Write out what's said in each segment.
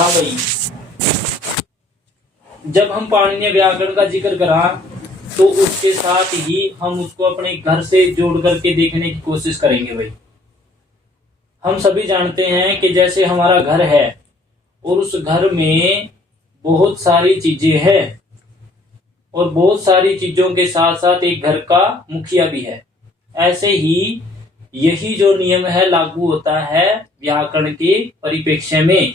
हाँ भाई, जब हम पाणिनीय व्याकरण का जिक्र करा तो उसके साथ ही हम उसको अपने घर से जोड़ करके देखने की कोशिश करेंगे भाई। हम सभी जानते हैं कि जैसे हमारा घर है और उस घर में बहुत सारी चीजें हैं और बहुत सारी चीजों के साथ साथ एक घर का मुखिया भी है, ऐसे ही यही जो नियम है लागू होता है व्याकरण के परिप्रेक्ष्य में,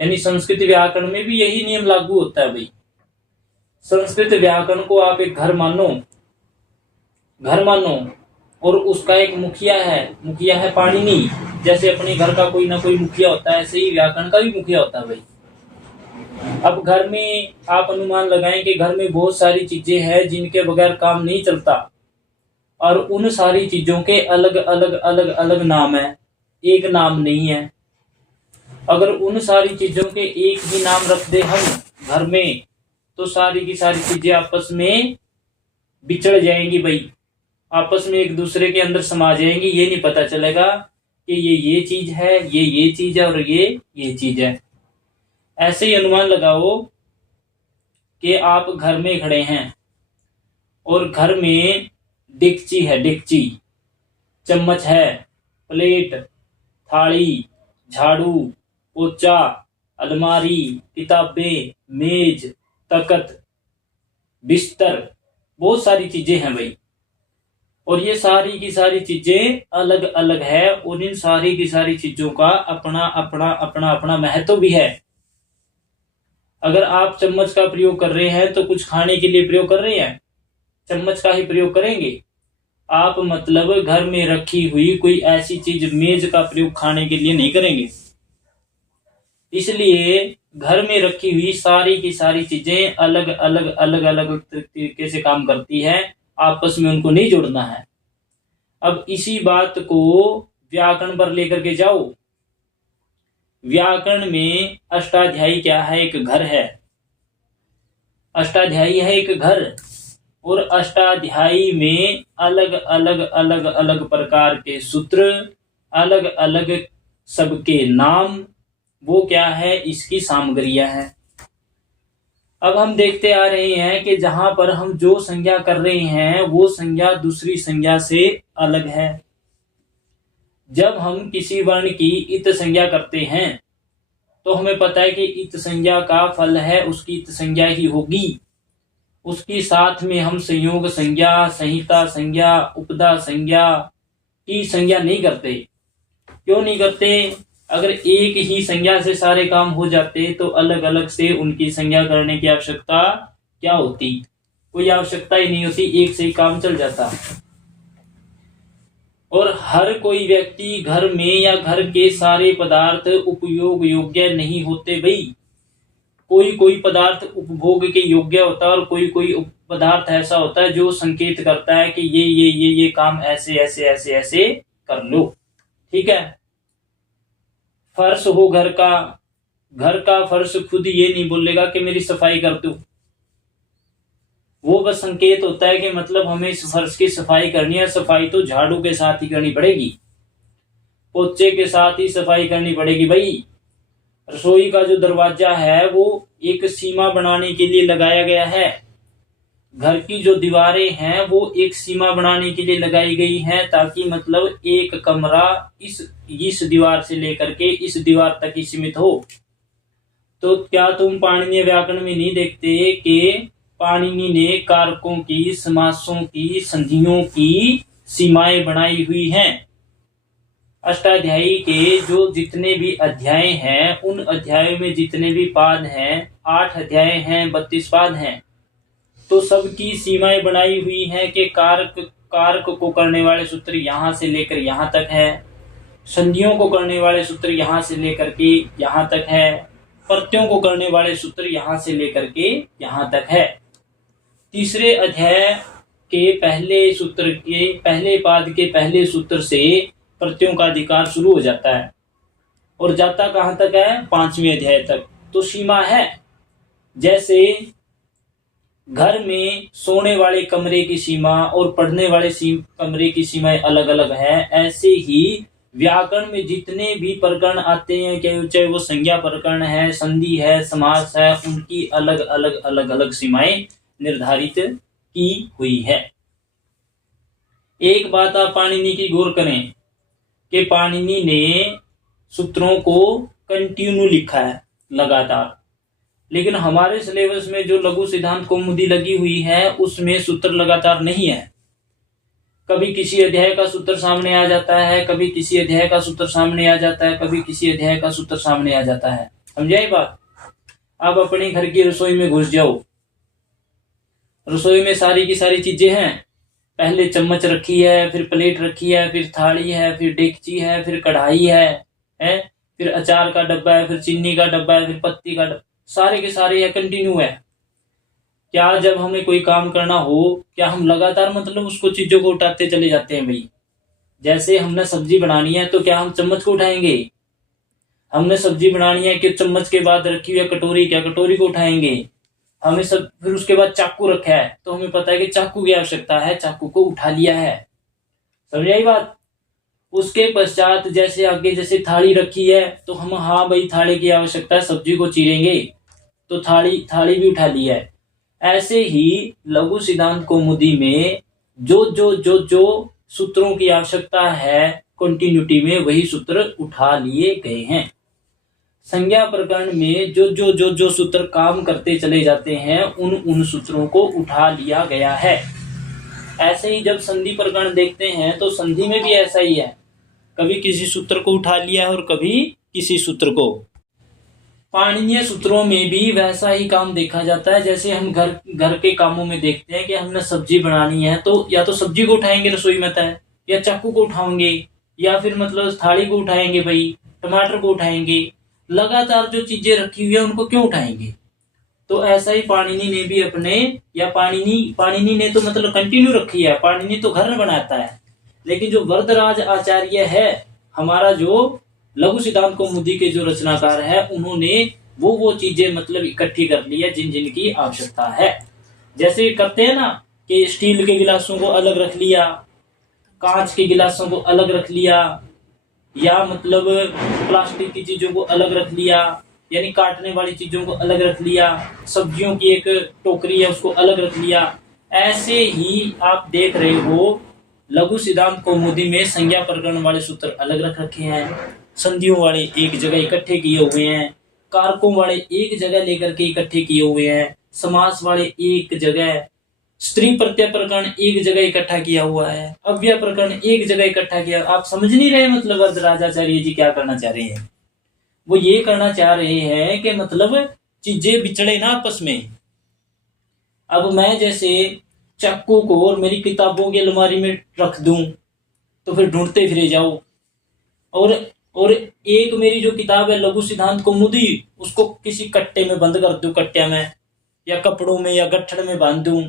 यानी संस्कृत व्याकरण में भी यही नियम लागू होता है भाई। संस्कृत व्याकरण को आप एक घर मानो और उसका एक मुखिया है पाणिनि। जैसे अपने घर का कोई ना कोई मुखिया होता है, ऐसे ही व्याकरण का भी मुखिया होता है भाई। अब घर में आप अनुमान लगाएं कि घर में बहुत सारी चीजें हैं जिनके बगैर काम नहीं चलता, और उन सारी चीजों के अलग अलग नाम है, एक नाम नहीं है। अगर उन सारी चीजों के एक ही नाम रख दे हम घर में तो सारी की सारी चीजें आपस में बिछड़ जाएंगी भाई, आपस में एक दूसरे के अंदर समा जाएंगी। ये नहीं पता चलेगा कि ये चीज है, ये चीज है और ये चीज है। ऐसे ही अनुमान लगाओ कि आप घर में खड़े हैं और घर में डेगची, चम्मच है, प्लेट, थाली, झाड़ू, पोचा, अलमारी, किताबें, मेज, तख्त, बिस्तर, बहुत सारी चीजें हैं भाई। और ये सारी की सारी चीजें अलग अलग है और इन सारी की सारी चीजों का अपना अपना महत्व भी है। अगर आप चम्मच का प्रयोग कर रहे हैं तो कुछ खाने के लिए प्रयोग कर रहे हैं, चम्मच का ही प्रयोग करेंगे आप, मतलब घर में रखी हुई कोई ऐसी चीज मेज का प्रयोग खाने के लिए नहीं करेंगे। इसलिए घर में रखी हुई सारी की सारी चीजें अलग अलग तरीके से काम करती है, आपस में उनको नहीं जोड़ना है। अब इसी बात को व्याकरण पर लेकर के जाओ। व्याकरण में अष्टाध्यायी क्या है? एक घर है। अष्टाध्यायी है एक घर, और अष्टाध्यायी में अलग अलग प्रकार के सूत्र, अलग अलग सबके नाम, वो क्या है? इसकी सामग्रियां हैं। अब हम देखते आ रहे हैं कि जहां पर हम जो संज्ञा कर रहे हैं वो संज्ञा दूसरी संज्ञा से अलग है। जब हम किसी वर्ण की इत संज्ञा करते हैं तो हमें पता है कि इत संज्ञा का फल है उसकी इत संज्ञा ही होगी। उसकी साथ में हम संयोग संज्ञा, संहिता संज्ञा, उपदा संज्ञा की संज्ञा नहीं करते। क्यों नहीं करते? अगर एक ही संज्ञा से सारे काम हो जाते तो अलग अलग से उनकी संज्ञा करने की आवश्यकता क्या होती? कोई आवश्यकता ही नहीं होती, एक से ही काम चल जाता। और हर कोई व्यक्ति घर में या घर के सारे पदार्थ उपयोग योग्य नहीं होते भाई। कोई पदार्थ उपभोग के योग्य होता है और कोई पदार्थ ऐसा होता है जो संकेत करता है कि ये काम ऐसे ऐसे ऐसे ऐसे कर लो। ठीक है। फर्श हो घर का फर्श खुद ये नहीं बोलेगा कि मेरी सफाई कर दो। वो बस संकेत होता है कि मतलब हमें इस फर्श की सफाई करनी है। सफाई तो झाड़ू के साथ ही करनी पड़ेगी, पोछे के साथ ही सफाई करनी पड़ेगी भाई। रसोई का जो दरवाजा है वो एक सीमा बनाने के लिए लगाया गया है। घर की जो दीवारें हैं वो एक सीमा बनाने के लिए लगाई गई हैं, ताकि मतलब एक कमरा इस दीवार से लेकर के इस दीवार तक ही सीमित हो। तो क्या तुम पाणिनीय व्याकरण में नहीं देखते कि पाणिनि ने कारकों की, समासों की, संधियों की सीमाएं बनाई हुई हैं? अष्टाध्यायी के जो जितने भी अध्याय हैं उन अध्यायों में जितने भी पाद हैं, 8 अध्याय हैं, 32 पाद हैं, तो सबकी सीमाएं बनाई हुई हैं कि कारक को करने वाले सूत्र यहां से लेकर यहां तक है, संधियों को करने वाले सूत्र यहां से लेकर के यहां तक है, प्रत्ययों को करने वाले सूत्र यहां से लेकर के यहां तक है। तीसरे अध्याय के पहले सूत्र के पहले पाद के पहले सूत्र से प्रत्ययों का अधिकार शुरू हो जाता है और जाता कहां तक है? 5वें अध्याय तक। तो सीमा है। जैसे घर में सोने वाले कमरे की सीमा और पढ़ने वाले कमरे की सीमाएं अलग अलग है, ऐसे ही व्याकरण में जितने भी प्रकरण आते हैं, चाहे वो संज्ञा प्रकरण है, संधि है, समास है, उनकी अलग अलग अलग अलग सीमाएं निर्धारित की हुई है। एक बात आप पाणिनि की गौर करें कि पाणिनि ने सूत्रों को कंटिन्यू लिखा है, लगातार, लेकिन हमारे सिलेबस में जो लघु सिद्धांत कौमुदी लगी हुई है उसमें सूत्र लगातार नहीं है। कभी किसी अध्याय का सूत्र सामने आ जाता है, कभी किसी अध्याय का सूत्र सामने आ जाता है, कभी किसी अध्याय का सूत्र सामने आ जाता है। समझे ये बात? आप अपने घर की रसोई में घुस जाओ, रसोई में सारी की सारी चीजें हैं, पहले चम्मच रखी है, फिर प्लेट रखी है, फिर थाली है, फिर डेगची है, फिर कढ़ाई है, फिर अचार का डब्बा है, फिर चीनी का डब्बा है, फिर पत्ती का डब्बा, सारे के सारे है, कंटिन्यू है। क्या जब हमें कोई काम करना हो, क्या हम लगातार मतलब उसको चीजों को उठाते चले जाते हैं भाई? जैसे हमने सब्जी बनानी है तो क्या हम चम्मच को उठाएंगे? हमने सब्जी बनानी है कि चम्मच के बाद रखी हुई कटोरी, क्या कटोरी को उठाएंगे? हमें सब, फिर उसके बाद चाकू रखा है तो हमें पता है कि चाकू की आवश्यकता है, चाकू को उठा लिया है। समझ आई बात? उसके पश्चात जैसे आगे जैसे थाली रखी है तो हम, हाँ भाई थाली की आवश्यकता है, सब्जी को चीरेंगे तो थाली भी उठा ली है। ऐसे ही लघु सिद्धांत कौमुदी में जो जो जो जो सूत्रों की आवश्यकता है कंटिन्यूटी में, वही सूत्र उठा लिए गए हैं। संज्ञा प्रकरण में जो जो जो जो सूत्र काम करते चले जाते हैं, उन सूत्रों को उठा लिया गया है। ऐसे ही जब संधि प्रकरण देखते हैं तो संधि में भी ऐसा ही है, कभी किसी सूत्र को उठा लिया और कभी किसी सूत्र को। पाणिनीय सूत्रों में भी वैसा ही काम देखा जाता है, जैसे हम घर के कामों में देखते हैं कि हमने सब्जी बनानी है तो या तो सब्जी को उठाएंगे रसोई में तय, या चाकू को उठाएंगे, या फिर मतलब थाली को उठाएंगे भाई, टमाटर को उठाएंगे। लगातार जो चीजें रखी हुई है उनको क्यों उठाएंगे? तो ऐसा ही पाणिनि ने भी अपने, या पाणिनि ने तो मतलब कंटिन्यू रखी है, पाणिनि तो घर बनाता है, लेकिन जो वरदराज आचार्य है हमारा, जो लघु सिद्धांत कौमुदी के जो रचनाकार है, उन्होंने वो चीजें मतलब इकट्ठी कर ली है जिन जिनकी आवश्यकता है। जैसे करते हैं ना कि स्टील के गिलासों को अलग रख लिया, कांच के गिलासों को अलग रख लिया, या मतलब प्लास्टिक की चीजों को अलग रख लिया, यानी काटने वाली चीजों को अलग रख लिया, सब्जियों की एक टोकरी है उसको अलग रख लिया। ऐसे ही आप देख रहे हो लघु सिद्धांत कौमुदी में संज्ञा प्रकरण वाले सूत्र अलग रख रखे हैं, संधियों वाले एक जगह इकट्ठे किए हुए हैं, कारकों वाले एक जगह लेकर के इकट्ठे किए हुए हैं, समास वाले एक जगह, स्त्री प्रत्यय प्रकरण एक जगह इकट्ठा किया हुआ है, अव्यय प्रकरण एक जगह इकट्ठा किया। आप समझ नहीं रहे मतलब वरदराजाचार्य जी क्या करना चाह रहे हैं? वो ये करना चाह रहे हैं कि मतलब चीजें बिछड़े ना आपस में। अब मैं जैसे चाकू को और मेरी किताबों की अलमारी में रख दूं तो फिर ढूंढते फिरे जाओ, और एक मेरी जो किताब है लघु सिद्धांत कौमुदी, उसको किसी कट्टे में बंद कर दूं, कट्टे में या कपड़ों में या गट्ठड़ में बांध दूं,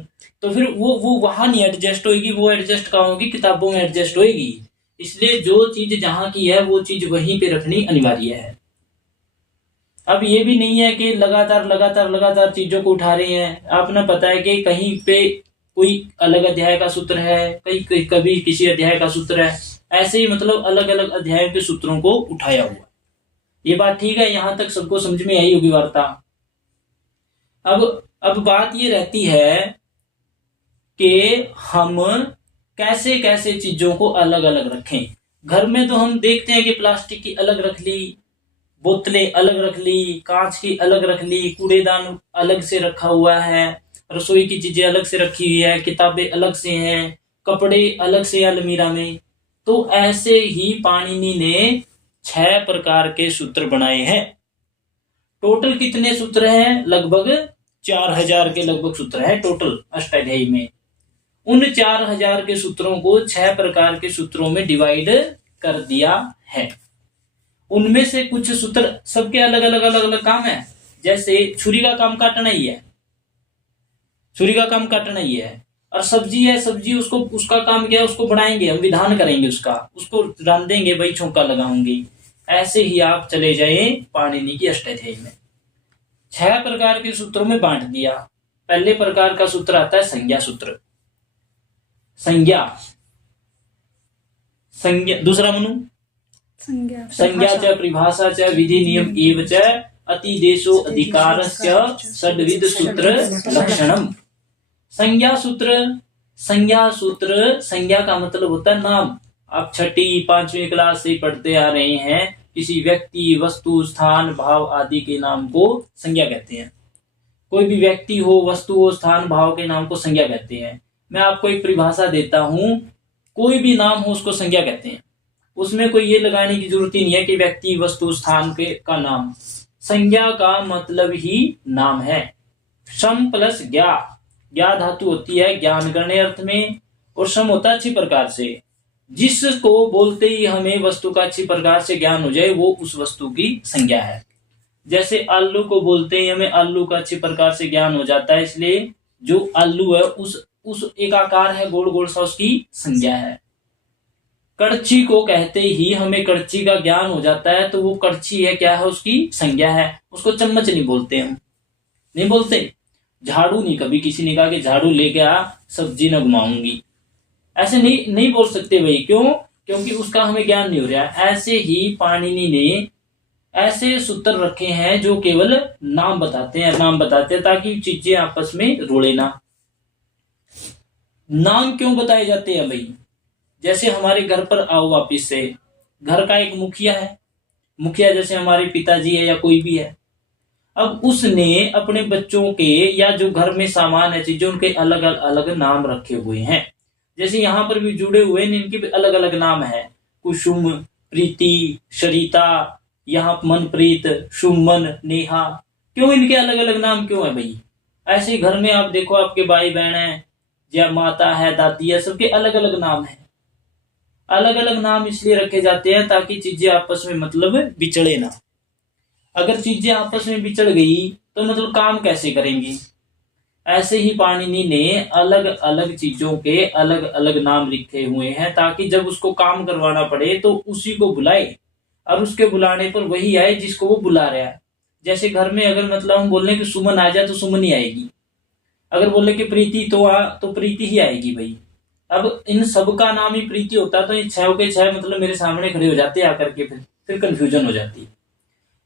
तो फिर वो वहां नहीं एडजस्ट होगी, वो एडजस्ट कहाँ होगी? किताबों में एडजस्ट होगी। इसलिए जो चीज जहां की है वो चीज वहीं पे रखनी अनिवार्य है। अब ये भी नहीं है कि लगातार चीजों को उठा रहे हैं। आपने पता है कि कहीं पे कोई अलग अध्याय का सूत्र है, कहीं कभी किसी अध्याय का सूत्र है, ऐसे ही मतलब अलग अलग अध्याय के सूत्रों को उठाया हुआ। ये बात ठीक है, यहां तक सबको समझ में आई होगी वार्ता। अब बात ये रहती है कि हम कैसे कैसे चीजों को अलग अलग रखें। घर में तो हम देखते हैं कि प्लास्टिक की अलग रख ली, बोतलें अलग रख ली, कांच की अलग रख ली, कूड़ेदान अलग से रखा हुआ है, रसोई की चीजें अलग से रखी हुई है, किताबें अलग से हैं, कपड़े अलग से अलमीरा में। तो ऐसे ही पाणिनि ने 6 प्रकार के सूत्र बनाए हैं। टोटल कितने सूत्र हैं? लगभग 4000 के लगभग सूत्र है टोटल अष्टाध्यायी में। उन 4000 के सूत्रों को 6 प्रकार के सूत्रों में डिवाइड कर दिया है। उनमें से कुछ सूत्र सबके अलग अलग काम है। जैसे छुरी का काम काटना ही है, छुरी का काम काटना ही है, और सब्जी है, सब्जी उसको उसका काम क्या है? उसको बनाएंगे, हम विधान करेंगे, उसको रांधेंगे भाई, छौंका लगाएंगे। ऐसे ही आप चले जाए पाणिनि की अष्टाध्यायी में 6 प्रकार के सूत्रों में बांट दिया। पहले प्रकार का सूत्र आता है संज्ञा सूत्र। संज्ञा दूसरा मनु संज्ञा च परिभाषा च विधि नियम एव च अतिदेशो अधिकारस्य षड्विध सूत्र लक्षणम। संज्ञा सूत्र, संज्ञा का मतलब होता है नाम। आप छठी 5वीं क्लास से पढ़ते आ रहे हैं, किसी व्यक्ति, वस्तु, स्थान, भाव आदि के नाम को संज्ञा कहते हैं। कोई भी व्यक्ति हो, वस्तु हो, स्थान, भाव के नाम को संज्ञा कहते हैं। मैं आपको एक परिभाषा देता हूं, कोई भी नाम हो उसको संज्ञा कहते हैं। उसमें कोई ये लगाने की जरूरत ही नहीं है कि व्यक्ति, वस्तु, स्थान के का नाम। संज्ञा का मतलब ही नाम है। सम प्लस ज्ञा, ज्ञा धातु होती है ज्ञान करने अर्थ में, और सम होता है अच्छी प्रकार से। जिसको बोलते ही हमें वस्तु का अच्छी प्रकार से ज्ञान हो जाए वो उस वस्तु की संज्ञा है। जैसे आलू को बोलते ही हमें आलू का अच्छी प्रकार से ज्ञान हो जाता है, इसलिए जो आलू है उस एक आकार है गोल गोल सा, उसकी संज्ञा है। कड़छी को कहते ही हमें कड़छी का ज्ञान हो जाता है, तो वो कड़छी है, क्या है, उसकी संज्ञा है। उसको चम्मच नहीं बोलते, हम नहीं बोलते। झाड़ू नहीं, कभी किसी ने कहा कि झाड़ू लेके आ, सब्जी न घुमाऊंगी, ऐसे नहीं बोल सकते भाई। क्यों? क्योंकि उसका हमें ज्ञान नहीं हो रहा है। ऐसे ही पाणिनि ने ऐसे सूत्र रखे हैं जो केवल नाम बताते हैं ताकि चीजें आपस में रुले ना। नाम क्यों बताए जाते हैं भाई? जैसे हमारे घर पर आओ वापिस से, घर का एक मुखिया है, मुखिया जैसे हमारे पिताजी है या कोई भी है। अब उसने अपने बच्चों के या जो घर में सामान है, चीजें, उनके अलग अलग नाम रखे हुए हैं। जैसे यहाँ पर भी जुड़े हुए हैं, इनके भी अलग अलग नाम है। कुसुम, प्रीति, सरिता, यहाँ मनप्रीत, सुमन, नेहा। क्यों इनके अलग अलग नाम क्यों है भाई? ऐसे घर में आप देखो, आपके भाई बहन है या माता है, दादी है, सबके अलग अलग नाम है। अलग अलग नाम इसलिए रखे जाते हैं ताकि चीजें आपस में मतलब बिछड़े ना। अगर चीजें आपस में बिछड़ गई तो मतलब काम कैसे करेंगी? ऐसे ही पाणिनि ने अलग अलग चीजों के अलग अलग नाम लिखे हुए हैं ताकि जब उसको काम करवाना पड़े तो उसी को बुलाए और उसके बुलाने पर वही आए जिसको वो बुला रहा है। जैसे घर में अगर मतलब हम बोल रहे हैं कि सुमन आ जाए तो सुमन ही आएगी, अगर बोले कि प्रीति तो प्रीति ही आएगी भाई। अब इन सब का नाम ही प्रीति होता तो ये 6 के 6 मतलब मेरे सामने खड़े हो जाते आकर के, फिर कंफ्यूजन हो जाती।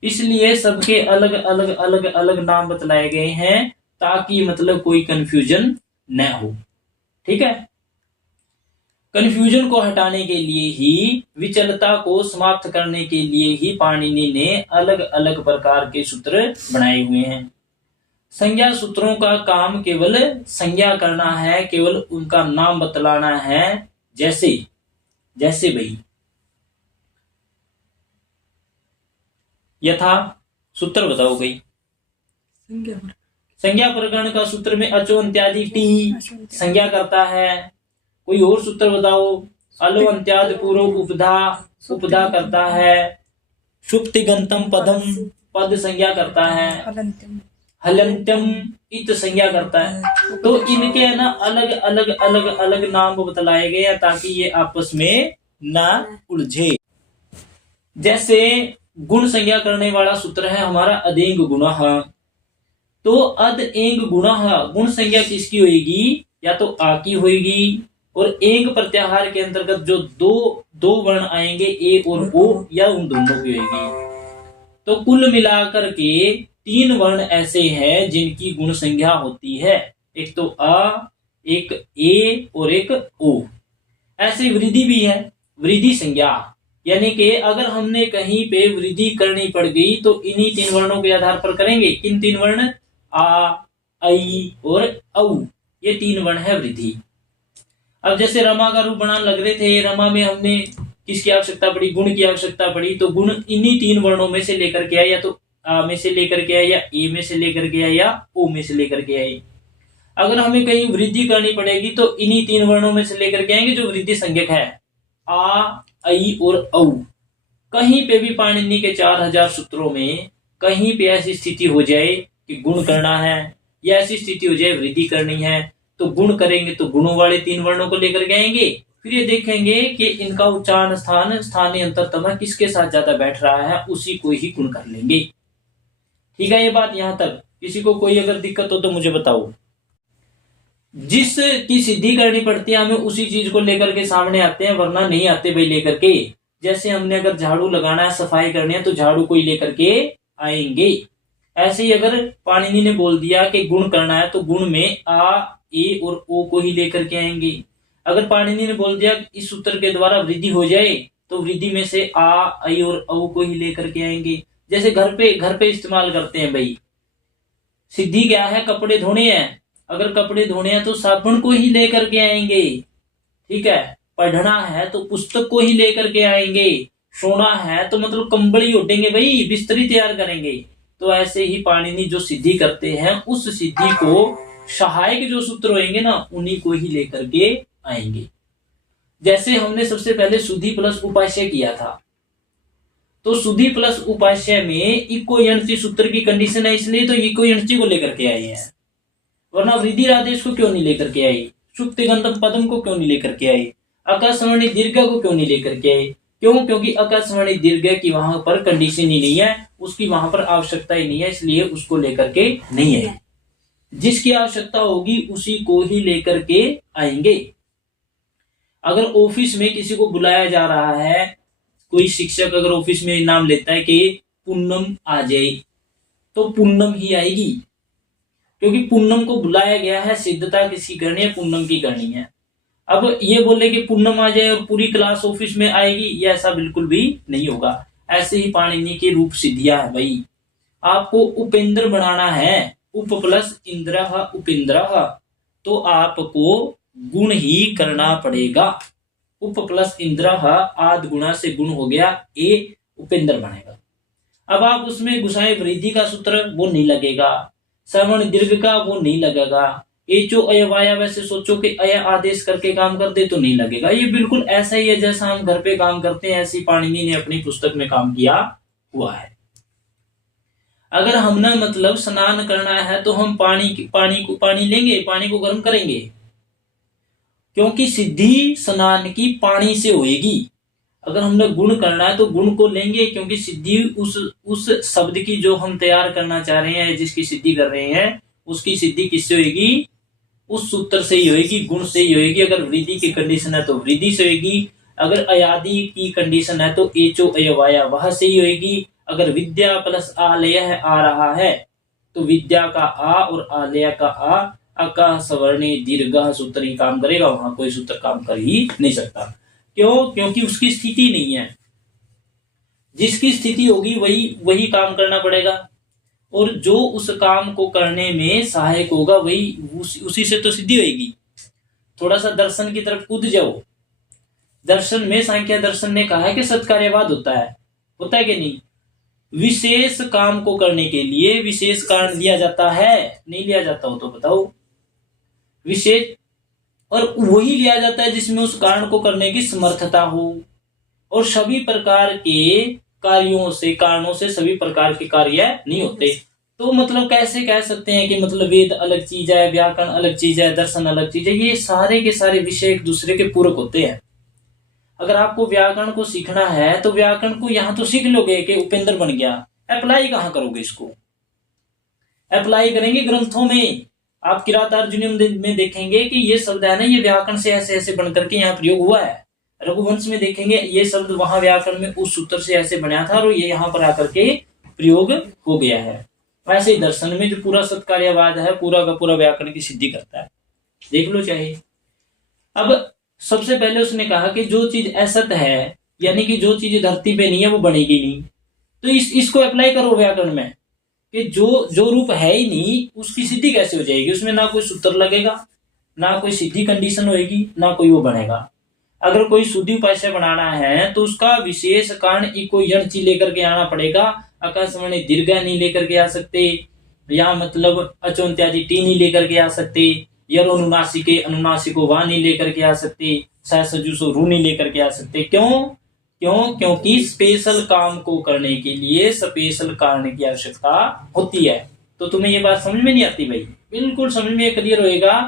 इसलिए सबके अलग अलग अलग अलग नाम बतलाए गए हैं ताकि मतलब कोई कंफ्यूजन न हो। ठीक है, कंफ्यूजन को हटाने के लिए ही, विचलता को समाप्त करने के लिए ही पाणिनि ने अलग अलग प्रकार के सूत्र बनाए हुए हैं। संज्ञा सूत्रों का काम केवल संज्ञा करना है, केवल उनका नाम बतलाना है। जैसे भाई यथा सूत्र बताओ भाई। संज्ञा प्रकरण का सूत्र में अचो अंत्यादि टी संज्ञा करता है। कोई और सूत्र बताओ। अलो अंत्यादि पूर्व उपधा करता है। सुप्तिगंतम पदम पद संज्ञा करता है। हलंत्यम इत संज्ञा करता है। तो इनके है ना अलग अलग अलग अलग नाम बतलाए गए ताकि ये आपस में ना उलझे। जैसे गुण संज्ञा करने वाला सूत्र है हमारा अदेंग गुणः। तो अद एंग गुणः गुण संज्ञा किसकी होगी? या तो आ की होगी, और एंग प्रत्याहार के अंतर्गत जो दो वर्ण आएंगे ए और ओ, या उन दोनों की होगी। तो कुल मिलाकर के 3 वर्ण ऐसे हैं जिनकी गुण संज्ञा होती है। एक तो अ, एक ए और एक ओ। ऐसे वृद्धि भी है, वृद्धि संज्ञा, यानी कि अगर हमने कहीं पे वृद्धि करनी पड़ गई तो इन्हीं 3 वर्णों के आधार पर करेंगे। किन 3 वर्ण? आ, आई और औ, ये 3 वर्ण है वृद्धि। अब जैसे रमा का रूप बनाने लग रहे थे, रमा में हमने किसकी आवश्यकता पड़ी? गुण की आवश्यकता पड़ी। तो गुण इन्हीं 3 वर्णों में से लेकर के आए, या तो आ में से लेकर के आए, या ए में से लेकर के आए, या ओ में से लेकर के आए। अगर हमें कहीं वृद्धि करनी पड़ेगी तो इन्हीं 3 वर्णों में से लेकर के आएंगे जो वृद्धि संज्ञक है, आ, आई और औ। कहीं पे भी पाणिनि के 4000 सूत्रों में कहीं पे ऐसी स्थिति हो जाए कि गुण करना है, या ऐसी स्थिति हो जाए वृद्धि करनी है, तो गुण करेंगे तो गुणों वाले 3 वर्णों को लेकर के आएंगे। फिर ये देखेंगे कि इनका उच्चारण स्थान स्थानीय अंतरतम किसके साथ ज्यादा बैठ रहा है, उसी को ही गुण कर लेंगे। ठीक है, ये बात यहां तक। किसी को कोई अगर दिक्कत हो तो मुझे बताओ। जिसकी सिद्धि करनी पड़ती है हमें उसी चीज को लेकर के सामने आते हैं, वरना नहीं आते भाई लेकर के। जैसे हमने अगर झाड़ू लगाना है, सफाई करनी है, तो झाड़ू को ही लेकर के आएंगे। ऐसे ही अगर पाणिनि ने बोल दिया कि गुण करना है, तो गुण में आ, ए और ओ को ही लेकर के आएंगे। अगर पाणिनि ने बोल दिया इस सूत्र के द्वारा वृद्धि हो जाए, तो वृद्धि में से आ, आई और औ को ही लेकर के आएंगे। जैसे घर पे इस्तेमाल करते हैं भाई, सिद्धि क्या है, कपड़े धोने हैं, अगर कपड़े धोने हैं तो साबुन को ही लेकर के आएंगे। ठीक है, पढ़ना है तो पुस्तक को ही लेकर के आएंगे, सोना है तो मतलब कंबल ही उठेंगे भाई, बिस्तरी तैयार करेंगे। तो ऐसे ही पाणिनि जो सिद्धि करते हैं, उस सिद्धि को सहायक जो सूत्र होंगे ना, उन्हीं को ही लेकर के आएंगे। जैसे हमने सबसे पहले शुद्धि प्लस उपास्य किया था, तो शुद्धि प्लस उपास्य में इको यंत्री सूत्र की कंडीशन है, इसलिए तो इको यंत्री को लेकर के आए हैं। वरना वृद्धि आदेश को क्यों नहीं लेकर के आई, सुक्ति गंतम पदम को क्यों नहीं लेकर के आई, आकाशवाणी दीर्घ को क्यों नहीं लेकर के आई? क्यों? क्योंकि आकाशवाणी दीर्घ की वहां पर कंडीशन ही नहीं है, उसकी वहां पर आवश्यकता ही नहीं है, इसलिए उसको लेकर के नहीं है। जिसकी आवश्यकता होगी उसी को ही लेकर के आएंगे। अगर ऑफिस में किसी को बुलाया जा रहा है, कोई शिक्षक अगर ऑफिस में नाम लेता है कि पूनम आ जाए, तो पूनम ही आएगी, क्योंकि पूनम को बुलाया गया है, सिद्धता किसकी करनी है, पूनम की करनी है। अब ये बोले कि पूनम आ जाए और पूरी क्लास ऑफिस में आएगी, ये ऐसा बिल्कुल भी नहीं होगा। ऐसे ही पाणिनि के रूप सिद्धियां है भाई। आपको उपेंद्र बनाना है, उप प्लस इंद्र उपेंद्र, तो आपको गुण ही करना पड़ेगा। उप प्लस इंद्र आद गुणा से गुण हो गया, ए उपेंद्र बनेगा। अब आप उसमें गुसाए वृद्धि का सूत्र वो नहीं लगेगा, श्रवण दीर्घ का वो नहीं लगेगा, एचो अयवाया वैसे सोचो कि अय आदेश करके काम कर दे तो नहीं लगेगा। ये बिल्कुल ऐसा ही है जैसा हम घर पे काम करते हैं, ऐसी पाणिनि ने अपनी पुस्तक में काम किया हुआ है। अगर हमने मतलब स्नान करना है तो हम पानी लेंगे, पानी को गर्म करेंगे, क्योंकि सिद्धि स्नान की पानी से होएगी। अगर हमने गुण करना है तो गुण को लेंगे, क्योंकि सिद्धि उस शब्द की जो हम तैयार करना चाह रहे हैं, जिसकी सिद्धि कर रहे हैं, उसकी सिद्धि किससे होगी, उस सूत्र से ही होगी, गुण से ही होगी। अगर वृद्धि की कंडीशन है तो वृद्धि से होगी, अगर अयादि की कंडीशन है तो एचो अयवाया वह से ही होगी। अगर विद्या प्लस आलय आ रहा है तो विद्या का आ और आलय का आ, अका सवर्णी दीर्घ सूत्र ही काम करेगा, वहां कोई सूत्र काम कर ही नहीं सकता। क्यों? क्योंकि उसकी स्थिति नहीं है। जिसकी स्थिति होगी वही काम करना पड़ेगा, और जो उस काम को करने में सहायक होगा वही उसी से तो सिद्धि होगी। थोड़ा सा दर्शन की तरफ कूद जाओ। दर्शन में सांख्य दर्शन ने कहा है कि सत्कार्यवाद होता है कि नहीं? विशेष काम को करने के लिए विशेष कारण लिया जाता है, नहीं लिया जाता हो तो बताओ? विशेष, और वही लिया जाता है जिसमें उस कारण को करने की समर्थता हो, और सभी प्रकार के कारणों से सभी प्रकार के कार्य नहीं होते। तो मतलब कैसे कह सकते हैं कि मतलब वेद अलग चीज है, व्याकरण अलग चीज है, दर्शन अलग चीज है? ये सारे के सारे विषय एक दूसरे के पूरक होते हैं। अगर आपको व्याकरण को सीखना है तो व्याकरण को यहाँ तो सीख लोगे कि उपेंद्र बन गया, अप्लाई कहाँ करोगे? इसको अप्लाई करेंगे ग्रंथों में। आप किरात अर्जुनियम में देखेंगे कि ये शब्द है ना, ये व्याकरण से ऐसे ऐसे बन करके यहाँ प्रयोग हुआ है। रघुवंश में देखेंगे ये शब्द वहां व्याकरण में उस सूत्र से ऐसे बनाया था और ये यहाँ पर आकर के प्रयोग हो गया है। वैसे ही दर्शन में जो पूरा सत्कार्यवाद है, पूरा का पूरा व्याकरण की सिद्धि करता है, देख लो चाहे। अब सबसे पहले उसने कहा कि जो चीज असत है, यानी कि जो चीज धरती पे नहीं है वो बनेगी नहीं, तो इसको अप्लाई करो व्याकरण में कि जो रूप है ही नहीं उसकी सिद्धि कैसे हो जाएगी? उसमें ना कोई सूत्र लगेगा, ना कोई सिद्धि कंडीशन होगी, ना कोई वो बनेगा। अगर कोई शुद्धि उपास्य बनाना है तो उसका विशेष कारण इको यंची लेकर के आना पड़ेगा। आकाशवाणी दीर्घ नहीं लेकर के आ सकते, या मतलब अचोन्त्यादि टी नहीं लेकर के आ सकते, यरो अनुनासिको वहां नहीं लेकर के आ सकते, सजुसो रू नहीं लेकर के आ सकते। क्योंकि स्पेशल काम को करने के लिए स्पेशल कारण की आवश्यकता होती है। तो तुम्हें ये बात समझ में नहीं आती भाई? बिल्कुल समझ में क्लियर होएगा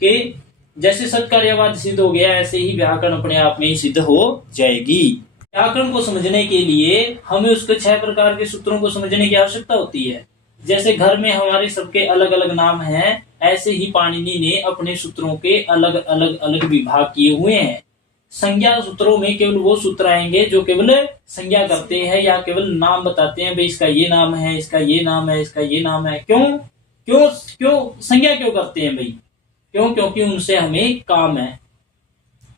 कि जैसे सत्कार्यवाद सिद्ध हो गया, ऐसे ही व्याकरण अपने आप में ही सिद्ध हो जाएगी। व्याकरण को समझने के लिए हमें उसके 6 प्रकार के सूत्रों को समझने की आवश्यकता होती है। जैसे घर में हमारे सबके अलग अलग नाम हैं, ऐसे ही पाणिनि ने अपने सूत्रों के अलग अलग विभाग किए हुए हैं। संज्ञा सूत्रों में केवल वो सूत्र आएंगे जो केवल संज्ञा करते हैं या केवल नाम बताते हैं, भाई इसका ये नाम है, इसका ये नाम है, इसका ये नाम है। क्यों क्यों क्यों संज्ञा क्यों करते हैं भाई? क्यों? क्योंकि उनसे हमें काम है।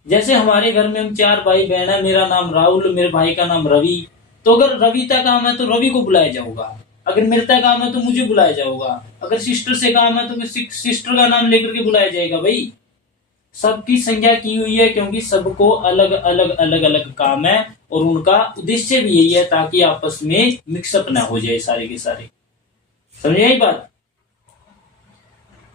जैसे हमारे घर में हम 4 भाई बहन है, मेरा नाम राहुल, मेरे भाई का नाम रवि, तो अगर रवि का काम है तो रवि को बुलाया जाऊंगा, अगर मेरे का काम है तो मुझे बुलाया जाऊंगा, अगर सिस्टर से काम है तो सिस्टर का नाम लेकर के बुलाया जाएगा। भाई सबकी संज्ञा की हुई है क्योंकि सबको अलग अलग अलग अलग काम है और उनका उद्देश्य भी यही है ताकि आपस में मिक्सअप ना हो जाए सारे के सारे। समझे यही बात?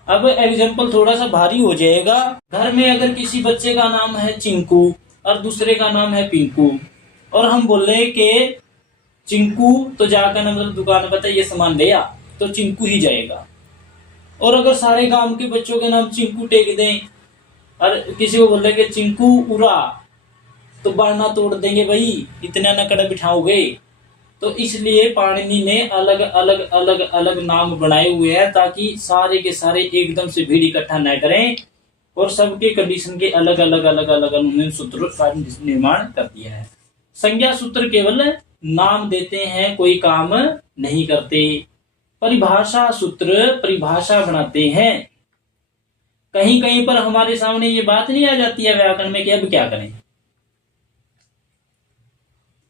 अब एग्जाम्पल थोड़ा सा भारी हो जाएगा। घर में अगर किसी बच्चे का नाम है चिंकू और दूसरे का नाम है पिंकू और हम बोले कि चिंकू तो जाकर ना मतलब दुकान पर ये सामान ले आ, तो चिंकू ही जाएगा। और अगर सारे गांव के बच्चों के नाम चिंकू टेक दें और किसी को बोल रहे कि चिंकू उरा, तो बारना तोड़ देंगे भाई, इतना नकड़ बिठाओगे। तो इसलिए पाणिनि ने अलग अलग अलग अलग नाम बनाए हुए हैं ताकि सारे के सारे एकदम से भीड़ इकट्ठा न करें और सबके कंडीशन के अलग अलग अलग अलग उन्होंने सूत्र का निर्माण कर दिया है। संज्ञा सूत्र केवल नाम देते हैं, कोई काम नहीं करते। परिभाषा सूत्र परिभाषा बनाते हैं। कहीं कहीं पर हमारे सामने ये बात नहीं आ जाती है व्याकरण में कि अब क्या करें।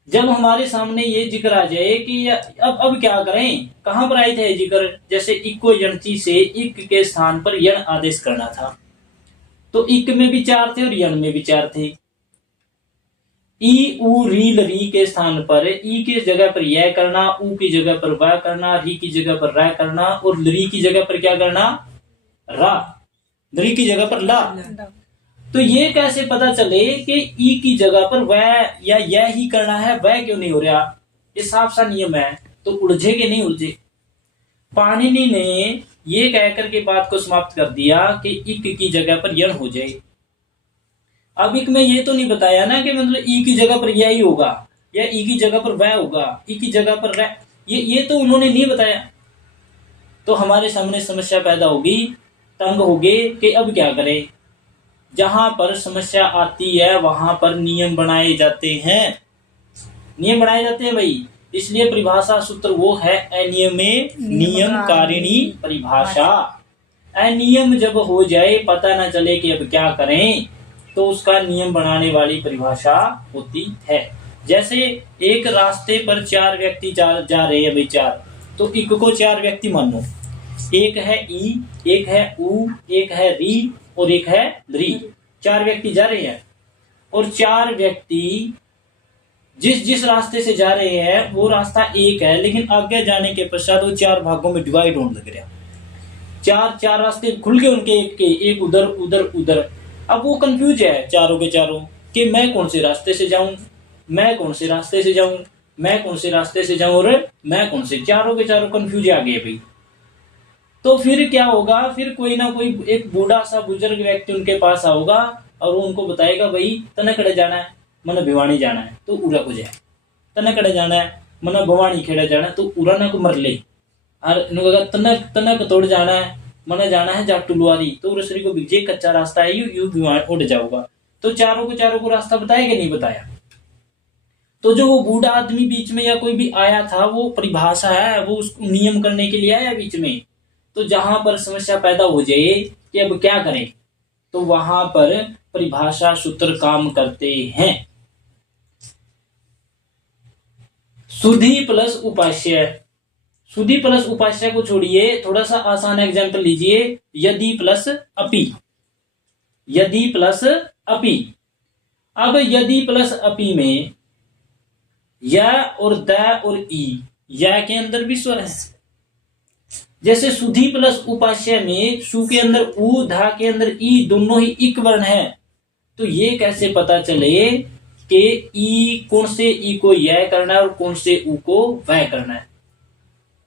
जब हमारे सामने ये जिक्र आ जाए कि अब क्या करें, कहां पर आए थे जिक्र, जैसे इको यणची से इक के स्थान पर यण आदेश करना था, तो इक में भी 4 थे और यण में भी 4 थे। ई उ री री के स्थान पर ई की जगह पर यह करना, उ की जगह पर वा करना, री की जगह पर रा करना और री की जगह पर क्या करना, रा, री की जगह पर ला। तो ये कैसे पता चले कि ई की जगह पर वह या यह ही करना है, वह क्यों नहीं हो रहा? ये साफ सा नियम है। तो उलझे के नहीं उलझे? पाणिनि ने ये कहकर के बात को समाप्त कर दिया कि इक की जगह पर यण हो जाए। अब इक में ये तो नहीं बताया ना कि मतलब ई की जगह पर यह ही होगा या ई की जगह पर वह होगा, ई की जगह पर रह, ये तो उन्होंने नहीं बताया। तो हमारे सामने समस्या पैदा होगी, तंग होगे कि अब क्या करें। जहां पर समस्या आती है वहां पर नियम बनाए जाते हैं, नियम बनाए जाते हैं भाई। इसलिए परिभाषा सूत्र वो है अनियमे नियमकारिणी परिभाषा। अनियम जब हो जाए, पता ना चले कि अब क्या करें, तो उसका नियम बनाने वाली परिभाषा होती है। जैसे एक रास्ते पर 4 व्यक्ति जा रहे हैं भाई, 4, तो इक को 4 व्यक्ति मानो, एक है ई, एक है उ, एक है री और एक है री। 4 व्यक्ति जा रहे हैं और 4 व्यक्ति जिस रास्ते से जा रहे हैं वो रास्ता एक है, लेकिन आगे जाने के पश्चात वो 4 भागों में डिवाइड होने लग रहा। 4 रास्ते खुल गए उनके, एक उधर उधर उधर। अब वो कंफ्यूज है चारों के चारों कि मैं कौन से रास्ते से जाऊं, मैं कौन से रास्ते से जाऊं, मैं कौन से रास्ते से जाऊं और मैं कौन से, चारों के चारों कंफ्यूज आ गए भाई। तो फिर क्या होगा, फिर कोई ना कोई एक बूढ़ा सा बुजुर्ग व्यक्ति उनके पास आओगा और वो उनको बताएगा भाई तनकड़े जाना है, मन भिवानी जाना है तो उरा को जाए, तनकड़े जाना है मन भवानी खेड़ा जाना है तो उरा ना को मर ले, और तनक तनक तोड़ जाना है मन जाना है जाटुलवारी तो उरसरी को बिजे कच्चा रास्ता है यू भिवानी उड़ जाऊगा। तो चारों को रास्ता बताया कि नहीं बताया? तो जो वो बूढ़ा आदमी बीच में या कोई भी आया था, वो परिभाषा है, वो उसको नियम करने के लिए आया बीच में। तो जहां पर समस्या पैदा हो जाए कि अब क्या करें, तो वहां पर परिभाषा सूत्र काम करते हैं। सुधि प्लस उपास्य, सुधि प्लस उपास्य को छोड़िए, थोड़ा सा आसान एग्जांपल लीजिए, यदि प्लस अपि, यदि प्लस अपि। अब यदि प्लस अपि में या और द और ई, या के अंदर भी स्वर है। जैसे सुधि प्लस उपास्य में सु के अंदर उ, धा के अंदर ई, दोनों ही इक वर्ण है। तो ये कैसे पता चले कि ई कौन से ई को यह करना है और कौन से उ को वह करना है?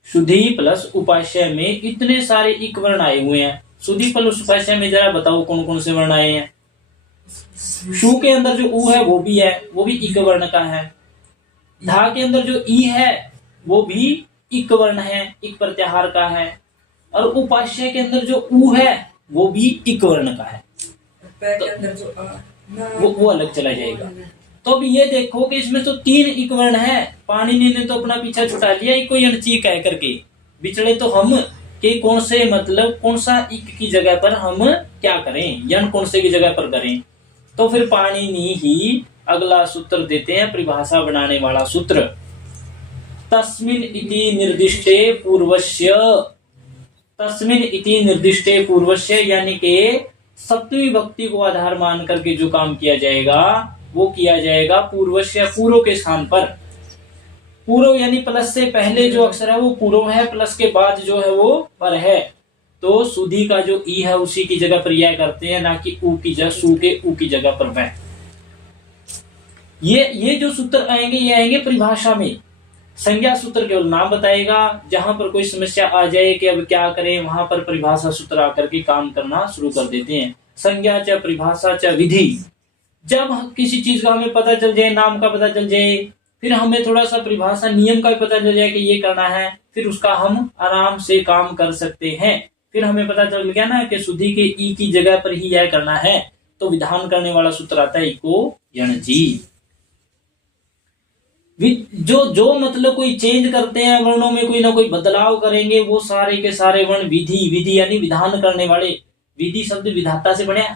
सुधि प्लस उपास्य में इतने सारे इक वर्ण आए हुए हैं। सुधि प्लस उपास्य में जरा बताओ कौन कौन से वर्ण आए हैं? सु के अंदर जो उ है वो भी है, वो भी इक वर्ण का है। धा के अंदर जो ई है वो भी इक वर्ण है, इक प्रत्याहार का है। और उपास्य के अंदर जो उ है वो भी इक वर्ण का है। के अंदर जो वो अलग चला जाएगा। तो अब ये देखो कि इसमें तो 3 इक वर्ण है, पाणिनि ने तो अपना पीछा छुटा लिया इको यणची कह करके, बिचड़े तो हम कि कौन से मतलब कौन सा इक की जगह पर हम क्या करें, यण कौन से की जगह पर करें। तो फिर पाणिनि ही अगला सूत्र देते हैं, परिभाषा बनाने वाला सूत्र, तस्मिन् इति निर्दिष्टे पूर्वस्य, तस्मिन् इति निर्दिष्टे पूर्वस्य, यानी कि सप्तमी विभक्ति को आधार मान करके जो काम किया जाएगा वो किया जाएगा पूर्वस्य, पूर्व के स्थान पर। पूर्व यानी प्लस से पहले जो अक्षर है वो पूर्व है, प्लस के बाद जो है वो पर है। तो सुधी का जो ई है उसी की जगह पर यह करते हैं, ना कि ऊ की जगह, सु के ऊ की जगह पर वह। ये जो सूत्र आएंगे ये आएंगे परिभाषा में। संज्ञा सूत्र केवल नाम बताएगा, जहां पर कोई समस्या आ जाए कि अब क्या करें, वहां पर परिभाषा सूत्र आकर के काम करना शुरू कर देते हैं। संज्ञा च परिभाषा च विधि, जब किसी चीज का हमें पता चल जाए, नाम का पता चल जाए, फिर हमें थोड़ा सा परिभाषा नियम का भी पता चल जाए कि ये करना है, फिर उसका हम आराम से काम कर सकते हैं। फिर हमें पता चल गया ना कि सुधी के ई की जगह पर ही यह करना है, तो विधान करने वाला सूत्र आता है इको यणजी। जो मतलब कोई चेंज करते हैं वर्णों में, कोई ना कोई बदलाव करेंगे, वो सारे के सारे वर्ण विधि, विधि यानी विधान करने वाले, विधि शब्द विधाता से बने।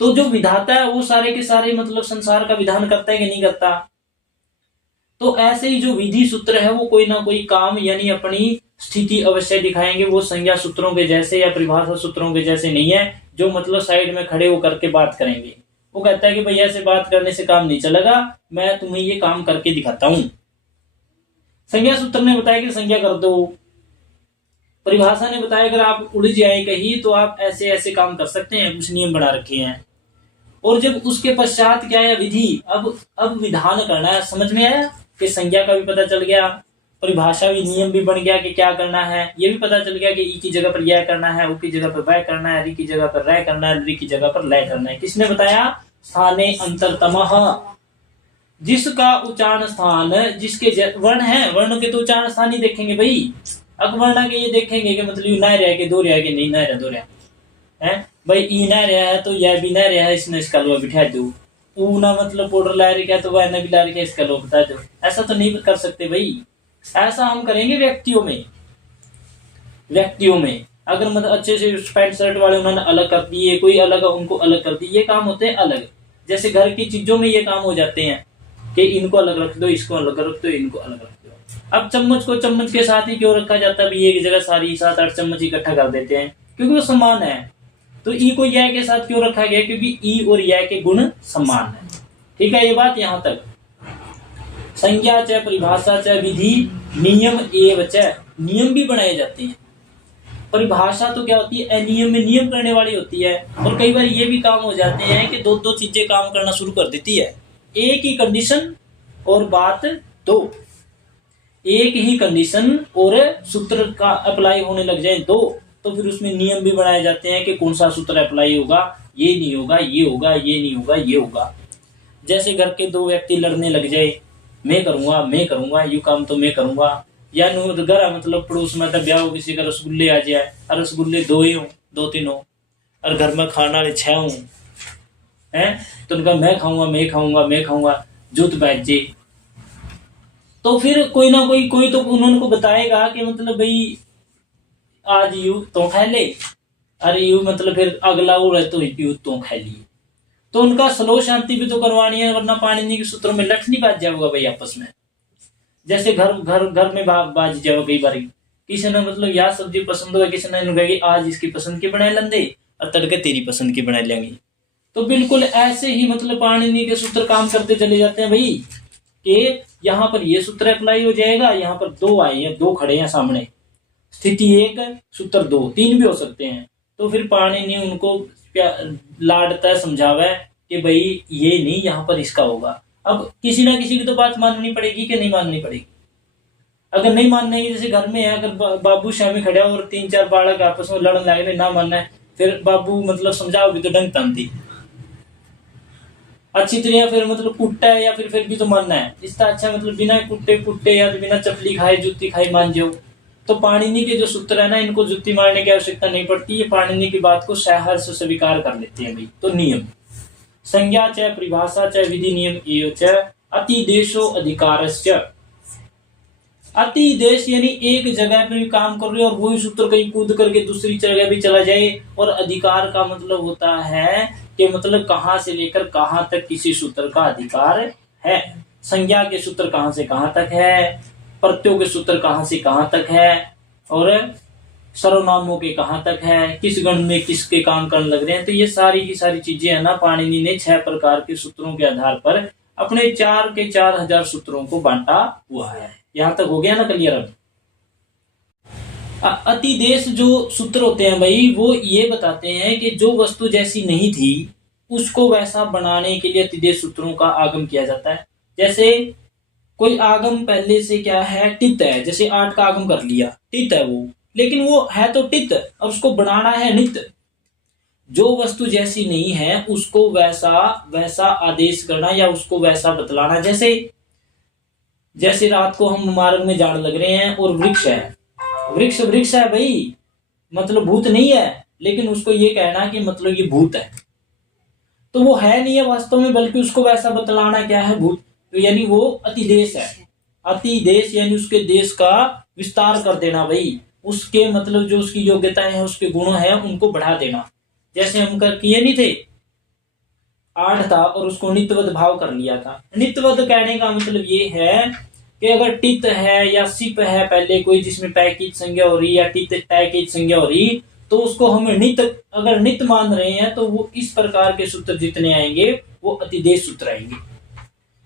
तो जो विधाता है वो सारे के सारे मतलब संसार का विधान करता है कि नहीं करता। तो ऐसे ही जो विधि सूत्र है वो कोई ना कोई काम यानी अपनी स्थिति अवश्य दिखाएंगे। वो संज्ञा सूत्रों के जैसे या परिभाषा सूत्रों के जैसे नहीं है, जो मतलब साइड में खड़े होकर के बात करेंगे। वो कहता है कि भैया से बात करने से काम नहीं चलेगा, मैं तुम्हें ये काम करके दिखाता हूं। संज्ञा सूत्र ने बताया कि संज्ञा कर दो, परिभाषा ने बताया अगर आप उलझ जाए कहीं तो आप ऐसे ऐसे काम कर सकते हैं, कुछ नियम बना रखे हैं। और जब उसके पश्चात क्या है विधि, अब विधान करना है। समझ में आया कि संज्ञा का भी पता चल गया, परिभाषा भी, नियम भी बन गया कि क्या करना है, ये भी पता चल गया कि ई की जगह पर यह करना है, उ की जगह पर वह करना है, रि की जगह पर रह करना है, रि की जगह पर लय करना है। किसने बताया? स्थाने अंतरतमः, जिसका उच्चारण स्थान, जिसके वर्ण है, वर्ण के तो उच्चारण स्थान ही देखेंगे भाई। अब वर्ण के ये देखेंगे कि मतलब न रह के दो रह के नहीं, न रह दो रह है भाई, ई न रहा है तो यह भी न रहा है, इसने इसका लो बिठा दो। ऊ ना मतलब पाउडर ला रही है तो वह न भी ला रही है, इसका लो बता दो। ऐसा तो नहीं कर सकते भाई। ऐसा हम करेंगे व्यक्तियों में। व्यक्तियों में अगर मतलब अच्छे से पैंट शर्ट वाले उन्होंने अलग कर दिए, कोई अलग उनको अलग कर दी, ये काम होते हैं अलग। जैसे घर की चीजों में ये काम हो जाते हैं कि इनको अलग रख दो, इसको अलग रख दो, इनको अलग रख दो। अब चम्मच को चम्मच के साथ ही क्यों रखा जाता है? एक जगह सारी 7-8 चम्मच इकट्ठा कर देते हैं क्योंकि वो समान है। तो ई को यह के साथ क्यों रखा गया? क्योंकि ई और यह के गुण समान है। ठीक है, ये बात यहां तक। संज्ञा च परिभाषा च विधि नियम एवं च, नियम भी बनाए जाते हैं। परिभाषा तो क्या होती है? अनियम में नियम करने वाली होती है। और कई बार ये भी काम हो जाते हैं कि दो चीजें काम करना शुरू कर देती है। एक ही कंडीशन और बात दो, एक ही कंडीशन और सूत्र का अप्लाई होने लग जाए दो, तो फिर उसमें नियम भी बनाए जाते हैं कि कौन सा सूत्र अप्लाई होगा, ये नहीं होगा, ये होगा, ये नहीं होगा, ये होगा। जैसे घर के दो व्यक्ति लड़ने लग जाए, मैं करूंगा ये काम तो मैं करूंगा, या घर मतलब पड़ोस में ब्याह हो किसी का, रसगुल्ले आ जाए, और रसगुल्ले 2 ही हो, 2-3 हो, और घर में खाना 6 हो है, तो उनका मैं खाऊंगा जुत बैठ जे। तो फिर कोई ना कोई तो उन्होंने को बताएगा कि मतलब भाई आज यू तो खा ले, अरे यू मतलब फिर अगला वो रहे तो यू तो खा लिए। तो उनका स्लो शांति भी तो करवानी है, वरना पाणिनि के सूत्रों में लठ नहीं बाज जाएगा भाई आपस में। जैसे घर में बाज जाएगा कई बार, किसी ने मतलब यार सब्जी पसंद हो, किसी ने कहेगी आज इसकी पसंद की बनाए लेंगे और तड़के तेरी पसंद की बनाए लेंगे। तो बिल्कुल ऐसे ही मतलब पाणिनि के सूत्र काम करते चले जाते हैं भाई, कि यहाँ पर ये सूत्र अप्लाई हो जाएगा, यहाँ पर 2 आए हैं, 2 खड़े हैं सामने, स्थिति 1 सूत्र 2, 3 भी हो सकते हैं। तो फिर पाणिनि उनको लाडता समझावे कि भाई ये नहीं, यहाँ पर इसका होगा। अब किसी ना किसी की तो बात माननी पड़ेगी कि नहीं माननी पड़ेगी। अगर नहीं मानने की, जैसे घर में है, अगर बाबू श्यामी खड़े और 3-4 बालक आपस में लड़ने लगे, ना मानना है, फिर बाबू मतलब समझाओ भी तो डंग तंती अच्छी तरह, फिर मतलब कुट्टा है या फिर भी तो मानना है। इसका अच्छा मतलब बिना कुट्टे या बिना चपली खाए जुत्ती खाई मान जाओ। तो पाणिनि के जो सूत्र है ना, इनको जुत्ती मारने की आवश्यकता नहीं पड़ती, ये पाणिनि की बात को सहर्ष स्वीकार कर लेते हैं भाई। तो नियम संज्ञा च परिभाषा च विधि नियम एव च अतिदेशो अधिकारस्य। अतिदेश यानी एक जगह पे भी काम कर रहे हो और वही सूत्र कहीं कूद करके दूसरी जगह भी चला जाए। और अधिकार का मतलब होता है कि मतलब कहां से लेकर कहां तक किसी सूत्र का अधिकार है। संज्ञा के सूत्र कहां से कहां तक है, प्रत्ययों के सूत्र कहां से कहां तक है, और सर्वनामों के कहां तक है, किस गण में किसके काम करने लग रहे हैं। तो ये सारी की सारी चीजें है ना, पाणिनि ने 6 प्रकार के सूत्रों के आधार पर अपने 4 के 4000 सूत्रों को बांटा हुआ है। यहां तक हो गया ना क्लियर। अब अतिदेश जो सूत्र होते हैं भाई, वो ये बताते हैं कि जो वस्तु जैसी नहीं थी उसको वैसा बनाने के लिए अतिदेश सूत्रों का आगम किया जाता है। जैसे कोई आगम पहले से क्या है, टित है, जैसे 8 का आगम कर लिया, टित है वो, लेकिन वो है तो टित और उसको बनाना है नित। जो वस्तु जैसी नहीं है उसको वैसा वैसा आदेश करना या उसको वैसा बतलाना। जैसे रात को हम मार्ग में झाड़ लग रहे हैं और वृक्ष है, वृक्ष है भाई, मतलब भूत नहीं है, लेकिन उसको ये कहना कि मतलब ये भूत है, तो वो है नहीं है वास्तव में, बल्कि उसको वैसा बतलाना क्या है, भूत। तो यानी वो अतिदेश है। अतिदेश यानी उसके देश का विस्तार कर देना भाई, उसके मतलब जो उसकी योग्यताएं हैं, उसके गुण हैं, उनको बढ़ा देना। जैसे हम किए नहीं थे, 8 था और उसको नित्यवत भाव कर लिया था। नित्यवत कहने का मतलब ये है कि अगर टित है या सिप है पहले कोई जिसमें पैकित संज्ञा हो रही या टित पैकित संज्ञा हो रही, तो उसको हमें नित, अगर नित मान रहे हैं तो वो इस प्रकार के सूत्र जितने आएंगे वो अतिदेश सूत्र आएंगे।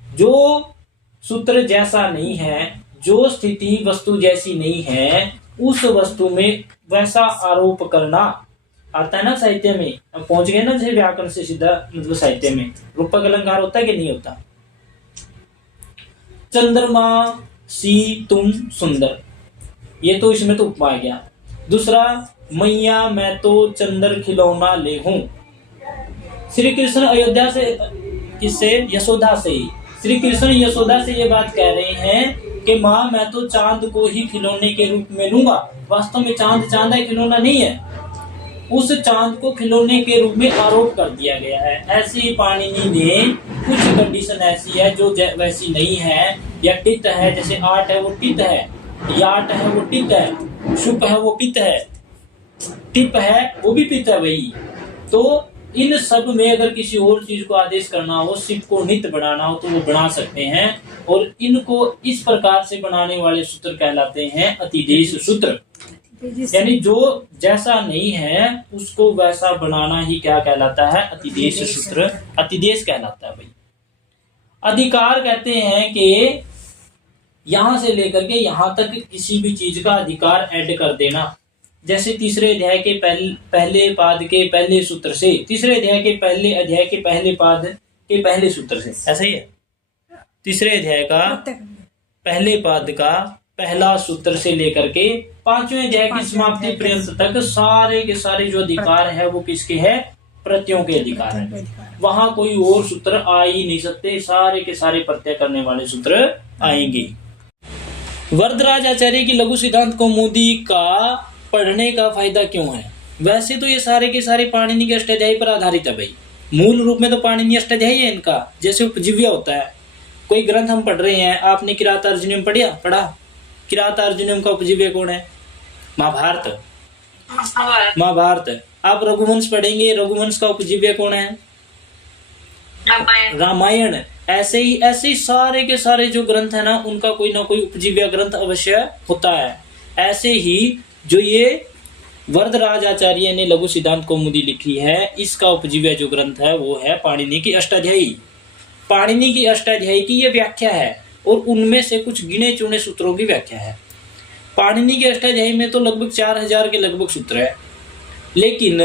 जो सूत्र जैसा नहीं है, जो स्थिति वस्तु जैसी नहीं है, उस वस्तु में वैसा आरोप करना आता है ना साहित्य में। अब पहुंच गए ना जैसे व्याकरण से सीधा मतलब साहित्य में रूपक अलंकार होता है कि नहीं होता। चंद्रमा सी तुम सुंदर, ये तो इसमें तो उपमा आ गया। दूसरा, मैया मैं तो चंद्र खिलौना ले हूं। श्री कृष्ण अयोध्या से, किससे, यशोदा से, श्री कृष्ण यशोदा से ये बात कह रहे हैं कि माँ मैं तो चांद को ही खिलौने के रूप में लूंगा। वास्तव में चांद है, खिलौना नहीं है। उस चांद को खिलौने के रूप में आरोप कर दिया गया है। ऐसे ही पाणिनि ने कुछ कंडीशन ऐसी है जो वैसी नहीं है, या टित है, जैसे 8 है वो टित है, याट है वो टित है, शुप है वो पित है, टिप है वो भी पित है वही। तो इन सब में अगर किसी और चीज को आदेश करना हो, सिप को नित्य बनाना हो, तो वो बना सकते हैं। और इनको इस प्रकार से बनाने वाले सूत्र कहलाते हैं अतिदेश सूत्र। यानी जो जैसा नहीं है उसको वैसा बनाना ही क्या कहलाता है, अतिदेश सूत्र, अतिदेश कहलाता है भाई। अधिकार कहते हैं कि यहां से लेकर के यहां तक किसी भी चीज का अधिकार ऐड कर देना। जैसे तीसरे अध्याय के पहले पाद के पहले सूत्र से, तीसरे अध्याय के पहले अध्याय के पहले पाद के पहले सूत्र से, ऐसा ही है। तीसरे अध्याय का पहले पाद का पहला सूत्र से लेकर के 5वें अध्याय की समाप्ति पर्यंत तक सारे के सारे जो अधिकार है वो किसके है, प्रत्ययों के अधिकार है। वहां कोई और सूत्र आ ही नहीं सकते, सारे के सारे प्रत्यय करने वाले सूत्र आएंगे। वरदराज आचार्य की लघु सिद्धांत कौमुदी का पढ़ने का फायदा क्यों है? वैसे तो ये सारे के सारे पाणिनि के अष्टाध्यायी पर आधारित है भाई। मूल रूप में तो पाणिनि अष्टाध्यायी है इनका, जैसे उपजीव्य होता है। कोई ग्रंथ हम पढ़ रहे हैं, आपने किरातार्जुनीयम पढ़ा? किरातार्जुनीयम का उपजीव्य कौन है? महाभारत। आप रघुवंश पढ़ेंगे, रघुवंश का उपजीव्य कौन है? रामायण। ऐसे ही सारे के सारे जो ग्रंथ है ना, उनका कोई ना कोई उपजीव्य ग्रंथ अवश्य होता है। ऐसे ही जो ये वरदराज आचार्य ने लघु सिद्धांत कौमुदी लिखी है, इसका उपजीव्य जो ग्रंथ है वो है पाणिनि की अष्टाध्यायी। पाणिनि की अष्टाध्यायी की ये व्याख्या है और उनमें से कुछ गिने चुने सूत्रों की व्याख्या है। पाणिनि के अष्टाध्यायी में तो लगभग 4000 के लगभग सूत्र है, लेकिन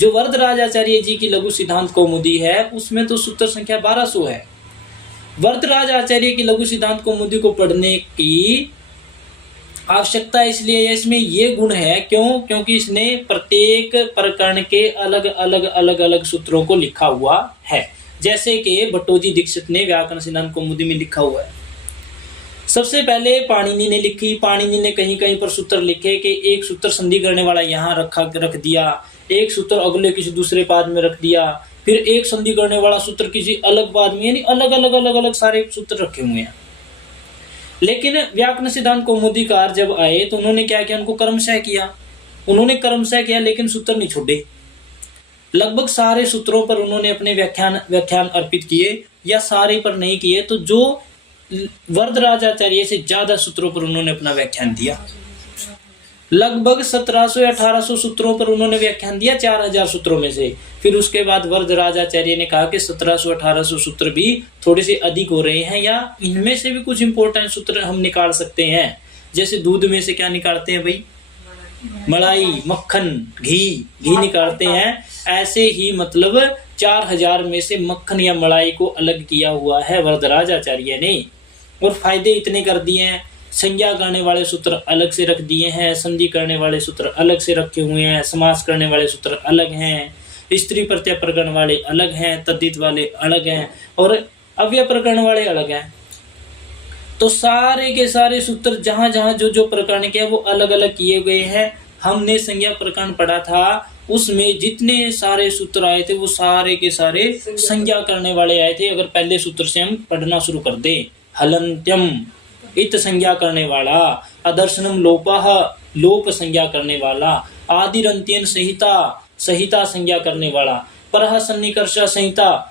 जो वरदराज आचार्य जी की लघु सिद्धांत कौमुदी है उसमें तो सूत्र संख्या 1200 है। वरदराज आचार्य की लघु सिद्धांत कौमुदी को पढ़ने की आवश्यकता इसलिए है, इसमें ये गुण है क्योंकि इसने प्रत्येक प्रकरण के अलग अलग सूत्रों को लिखा हुआ है। जैसे कि भट्टोजी दीक्षित ने व्याकरण सिद्धांत कौमुदी में लिखा हुआ है। सबसे पहले पाणिनि ने लिखी। पाणिनि ने कहीं कहीं पर सूत्र लिखे कि एक सूत्र संधि करने वाला यहाँ रख दिया, एक सूत्र अगले किसी दूसरे पाद में रख दिया, फिर एक संधि करने वाला सूत्र किसी अलग बाद में, यानी अलग अलग अलग अलग सारे सूत्र रखे हुए हैं। लेकिन व्याकरण सिद्धांत कौमुदीकार जब आए तो उन्होंने क्या किया, उनको क्रमशः किया, उन्होंने क्रमशः किया, लेकिन सूत्र नहीं छोड़े। लगभग सारे सूत्रों पर उन्होंने अपने व्याख्यान अर्पित किए, या सारे पर नहीं किए तो जो वरदराजाचार्य से ज्यादा सूत्रों पर उन्होंने अपना व्याख्यान दिया। लगभग 1700 या 1800 सूत्रों पर उन्होंने व्याख्यान दिया 4000 सूत्रों में से। फिर उसके बाद वरदराजाचार्य ने कहा कि 1700-1800 सूत्र भी थोड़े से अधिक हो रहे हैं, या इनमें से भी कुछ इंपॉर्टेंट सूत्र हम निकाल सकते हैं। जैसे दूध में से क्या निकालते हैं भाई, मलाई, मक्खन, घी निकालते हैं, ऐसे ही मतलब 4000 में से मक्खन या मलाई को अलग किया हुआ है वरदराजाचार्य ने, और फायदे इतने कर दिए हैं। संज्ञा करने वाले सूत्र अलग से रख दिए हैं, संधि करने वाले सूत्र अलग से रखे हुए हैं, समास करने वाले सूत्र अलग हैं, स्त्री प्रत्यय प्रकरण वाले अलग हैं, तद्धित वाले अलग हैं, और अव्यय प्रकरण वाले अलग हैं। तो सारे के सारे सूत्र जहां जहां जो जो प्रकरण के वो अलग अलग किए गए हैं। हमने संज्ञा प्रकरण पढ़ा था, उसमें जितने सारे सूत्र आए थे वो सारे के सारे संज्ञा करने वाले आए थे। अगर पहले सूत्र से हम पढ़ना शुरू कर दें, हलंत्यम इत संज्ञा करने वाला, अदर्शनम लोपः लोप संज्ञा करने वाला, आदिरंत्यन संहिता संज्ञा करने वाला, परः सन्निकर्ष संहिता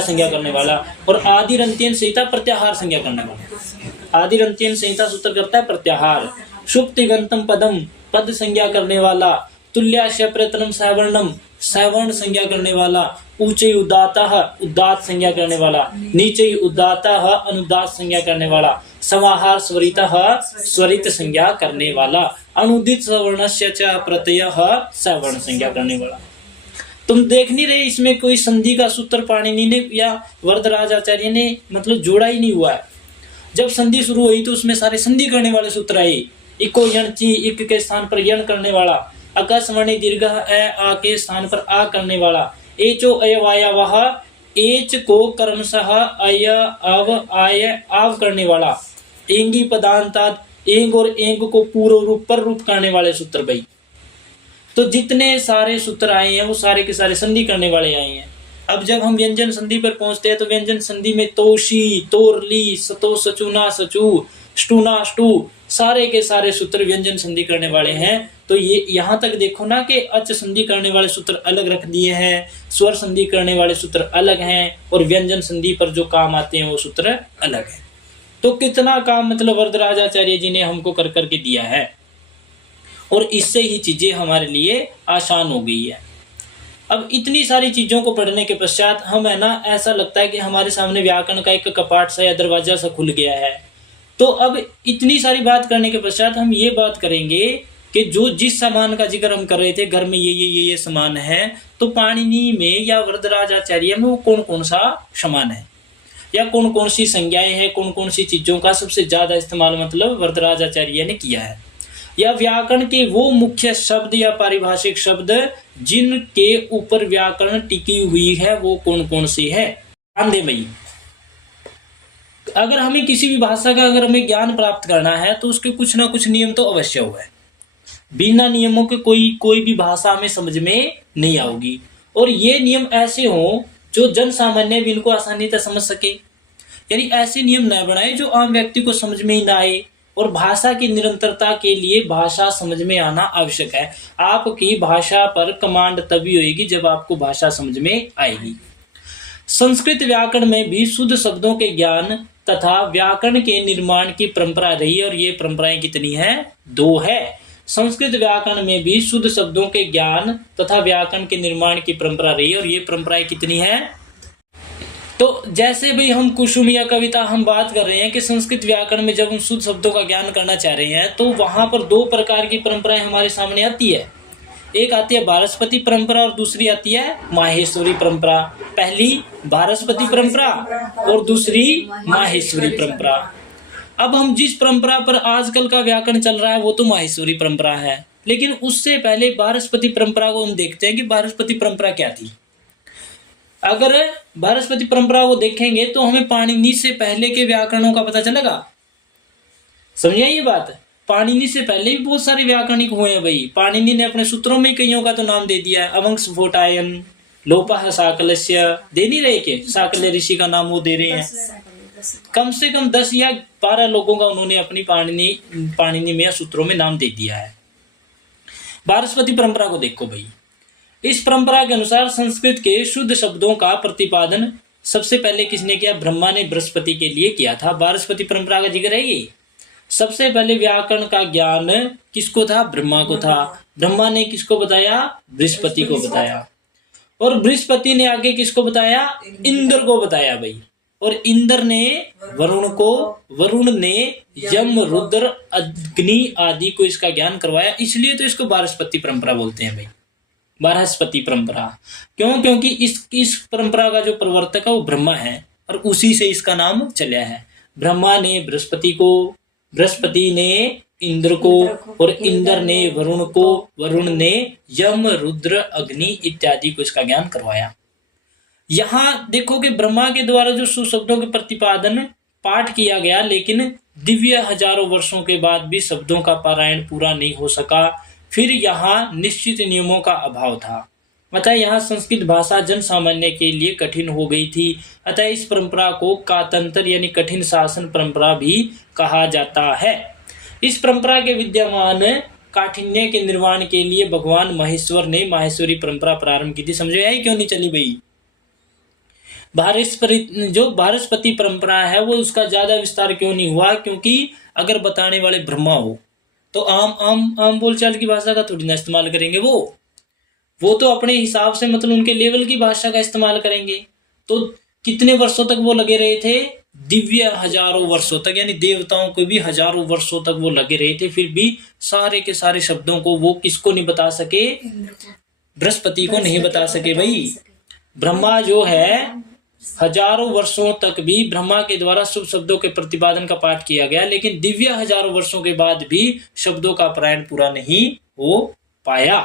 संज्ञा करने वाला, और आदिरंत्यन संहिता प्रत्याहार संज्ञा करने वाला। आदिरंत्यन संहिता सूत्र करता है प्रत्याहार। सुप्तिगंतम पदम पद संज्ञा करने वाला, तुल्याश्य प्रयत्नम सवर्णम सवर्ण संज्ञा करने वाला, ऊंचे उदातः उदात संज्ञा करने वाला, नीचे उदातः अनुदात संज्ञा करने वाला, समाहार स्वरितः स्वरित संज्ञा करने वाला, अनुदित सवर्णस्य च प्रत्ययः सवर्ण संज्ञा करने वाला। तुम देख नहीं रहे इसमें कोई संधि का सूत्र पाणिनि ने या वरदराजाचार्य ने मतलब जोड़ा ही नहीं हुआ है। जब संधि शुरू हुई तो उसमें सारे संधि करने वाले सूत्र आए। इको यण ची, इक के स्थान पर यण करने वाला, अकस्मणि दीर्घ ए आ के स्थान पर आ करने वाला, एचो अयवाया वह एच को कर्मशः अय अव आय आव करने वाला, एंगी पदांतात एंग और एंग को पूर्व रूप पर रूप करने वाले सूत्र भाई। तो जितने सारे सूत्र आए हैं वो सारे के सारे संधि करने वाले आए हैं। अब जब हम व्यंजन संधि पर पहुंचते हैं तो व्यंजन संधि में तोशी, तोरली, सतो सचुना सचु, स्टूना स्टू, सारे के सारे सूत्र व्यंजन संधि करने वाले हैं। तो ये यहाँ तक देखो ना कि अच संधि करने वाले सूत्र अलग रख दिए हैं, स्वर संधि करने वाले सूत्र अलग हैं, और व्यंजन संधि पर जो काम आते हैं वो सूत्र अलग है। तो कितना काम मतलब वरदराजाचार्य जी ने हमको कर करके दिया है, और इससे ही चीजें हमारे लिए आसान हो गई है। अब इतनी सारी चीजों को पढ़ने के पश्चात हम है ना, ऐसा लगता है कि हमारे सामने व्याकरण का एक कपाट सा या दरवाजा सा खुल गया है। तो अब इतनी सारी बात करने के पश्चात हम ये बात करेंगे कि जो जिस सामान का जिक्र हम कर रहे थे, घर में ये सामान है, तो पाणिनि में या वरदराजाचार्य में वो कौन कौन सा सामान है, या कौन कौन सी संज्ञाएं हैं, कौन कौन सी चीजों का सबसे ज्यादा इस्तेमाल मतलब वरदराजाचार्य ने किया है, या व्याकरण के वो मुख्य शब्द या पारिभाषिक शब्द जिनके ऊपर व्याकरण टिकी हुई है वो कौन कौन सी है। ध्यान दें भाई, अगर हमें किसी भी भाषा का अगर हमें ज्ञान प्राप्त करना है तो उसके कुछ ना कुछ नियम तो अवश्य हुआ है। बिना नियमों के कोई भी भाषा हमें समझ में नहीं आएगी, और ये नियम ऐसे हो जो जन सामान्य भी इनको आसानी से समझ सके। यानी ऐसे नियम न बनाए जो आम व्यक्ति को समझ में ही ना आए। और भाषा की निरंतरता के लिए भाषा समझ में आना आवश्यक है। आपकी भाषा पर कमांड तभी होगी जब आपको भाषा समझ में आएगी। संस्कृत व्याकरण में भी शुद्ध शब्दों के ज्ञान तथा व्याकरण के निर्माण की परंपरा रही, और ये परंपराएं कितनी हैं? 2 है। संस्कृत व्याकरण में भी शुद्ध शब्दों के ज्ञान तथा व्याकरण के निर्माण की परंपरा रही, और ये परंपराएं कितनी हैं? तो जैसे भी हम कुसुम या कविता हम बात कर रहे हैं कि संस्कृत व्याकरण में जब हम शुद्ध शब्दों का ज्ञान करना चाह रहे हैं तो वहां पर 2 प्रकार की परंपराएं हमारे सामने आती है। एक आती है बारस्पति परंपरा और दूसरी आती है माहेश्वरी परंपरा। पहली बारस्पति परंपरा और दूसरी माहेश्वरी परंपरा। अब हम जिस परंपरा पर आजकल का व्याकरण चल रहा है वो तो माहेश्वरी परंपरा है, लेकिन उससे पहले बारस्पति परंपरा को हम देखते हैं कि बारस्पति परंपरा क्या थी। अगर बारस्पति परंपरा को देखेंगे तो हमें पाणिनि से पहले के व्याकरणों का पता चलेगा। समझिए ये बात। पाणिनि से पहले भी बहुत सारे व्याकरणिक हुए हैं भाई। पाणिनि ने अपने सूत्रों में कईयों का तो नाम दे दिया है, अवंग स्फोटायन, लोपः साकलस्य, दे नहीं रहे के साकल्य ऋषि का नाम वो दे रहे हैं। कम से कम 10 या 12 लोगों का उन्होंने अपनी पाणिनि में या सूत्रों में नाम दे दिया है। वारस्पति परंपरा को देखो भाई। इस परंपरा के अनुसार संस्कृत के शुद्ध शब्दों का प्रतिपादन सबसे पहले किसने किया? ब्रह्मा ने बृहस्पति के लिए किया था। वारस्पति परंपरा का जिक्र है ये। सबसे पहले व्याकरण का ज्ञान किसको था? ब्रह्मा को था। ब्रह्मा ने किसको बताया? बृहस्पति को बताया। और बृहस्पति ने आगे किसको बताया? इंद्र को बताया भाई। और इंद्र ने वरुण को, वरुण ने यम, रुद्र, अग्नि आदि को इसका ज्ञान करवाया। इसलिए तो इसको वारस्पति परंपरा बोलते हैं भाई, वारस्पति परंपरा। क्यों? क्योंकि इस परंपरा का जो प्रवर्तक है वो ब्रह्मा है और उसी से इसका नाम चला है। ब्रह्मा ने बृहस्पति को, बृहस्पति ने इंद्र को, और इंद्र ने वरुण को, वरुण ने यम, रुद्र, अग्नि इत्यादि को इसका ज्ञान करवाया। यहाँ देखो कि ब्रह्मा के द्वारा जो सुशब्दों के प्रतिपादन पाठ किया गया, लेकिन दिव्य हजारों वर्षों के बाद भी शब्दों का पारायण पूरा नहीं हो सका। फिर यहाँ निश्चित नियमों का अभाव था। अतः यहाँ संस्कृत भाषा जन सामान्य के लिए कठिन हो गई थी। अतः इस परंपरा को कातंत्र यानी कठिन शासन परंपरा भी कहा जाता है। इस परंपरा के विद्यमान काठिन्य के निर्माण के लिए भगवान महेश्वर ने माहेश्वरी परंपरा प्रारंभ की थी। समझो यही क्यों नहीं चली भाई? जो वारस्पति परंपरा है वो उसका ज्यादा विस्तार क्यों नहीं हुआ? क्योंकि अगर बताने वाले ब्रह्मा हो तो आम बोलचाल की भाषा का थोड़ी ना इस्तेमाल करेंगे। वो तो अपने हिसाब से, मतलब उनके लेवल की भाषा का इस्तेमाल करेंगे। तो कितने वर्षों तक वो लगे रहे थे? दिव्य हजारों वर्षों तक, यानी देवताओं को भी हजारों वर्षों तक वो लगे रहे थे। फिर भी सारे के सारे शब्दों को वो किसको नहीं बता सके? बृहस्पति को नहीं बता सके भाई। ब्रह्मा जो है हजारों वर्षों तक भी ब्रह्मा के द्वारा शुभ शब्दों के प्रतिपादन का पाठ किया गया, लेकिन दिव्य हजारों वर्षों के बाद भी शब्दों का पारायण पूरा नहीं हो पाया।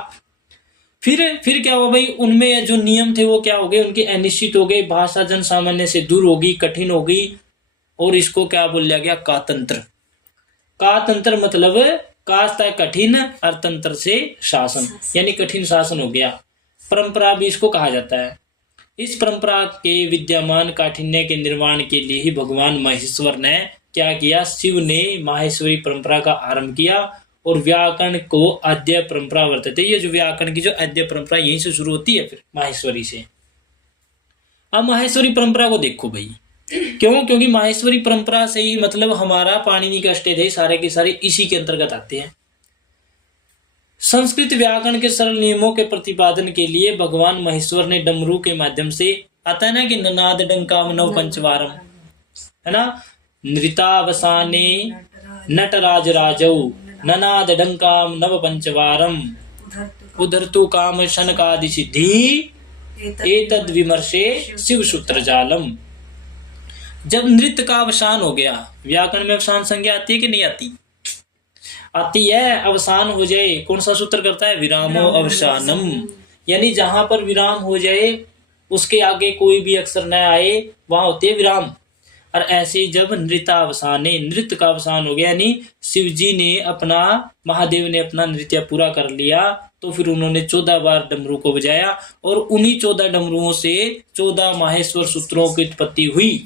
फिर क्या हुआ भाई? उनमें जो नियम थे वो क्या हो गए? उनके अनिश्चित हो गए, भाषा जन सामान्य से दूर होगी, कठिन होगी, और इसको क्या बोल लिया गया? कातंत्र। कातंत्र मतलब कास्ता कठिन और तंत्र से शासन, यानी कठिन शासन हो गया। परंपरा भी इसको कहा जाता है। इस परंपरा के विद्यमान काठिन्य के निर्माण के लिए ही भगवान महेश्वर ने क्या किया? शिव ने माहेश्वरी परंपरा का आरंभ किया और व्याकरण को आद्य परंपरा वर्तते। ये जो व्याकरण की जो आद्य परंपरा यहीं से शुरू होती है, फिर माहेश्वरी से। अब माहेश्वरी परंपरा को देखो भाई। क्यों? क्योंकि माहेश्वरी परंपरा से ही मतलब हमारा पाणिनि का अष्टाध्यायी सारे के सारे इसी के अंतर्गत आते हैं। संस्कृत व्याकरण के सरल नियमों के प्रतिपादन के लिए भगवान महेश्वर ने डमरू के माध्यम से, आता है ना कि ननाद डंकाम नव पंचवारम, है ना? नृतावसाने नटराज राजौ ननाद डंकाम नव पंचवारम उधरतु काम शनकादि सिद्धि एतद विमर्शे शिव सूत्र जालम। जब नृत्य का अवसान हो गया, व्याकरण में अवसान संज्ञा आती है कि नहीं आती? आती है। अवसान हो जाए, कौन सा सूत्र करता है? विरामो अवसानम, यानी जहां पर विराम हो जाए उसके आगे कोई भी अक्षर न आए वहां होते है विराम। और ऐसे ही जब नृत्यावसाने, नृत्य का अवसान हो गया, यानी शिव जी ने अपना, महादेव ने अपना नृत्य पूरा कर लिया, तो फिर उन्होंने 14 बार डमरू को बजाया और उन्हीं 14 डमरुओं से 14 माहेश्वर सूत्रों की उत्पत्ति हुई।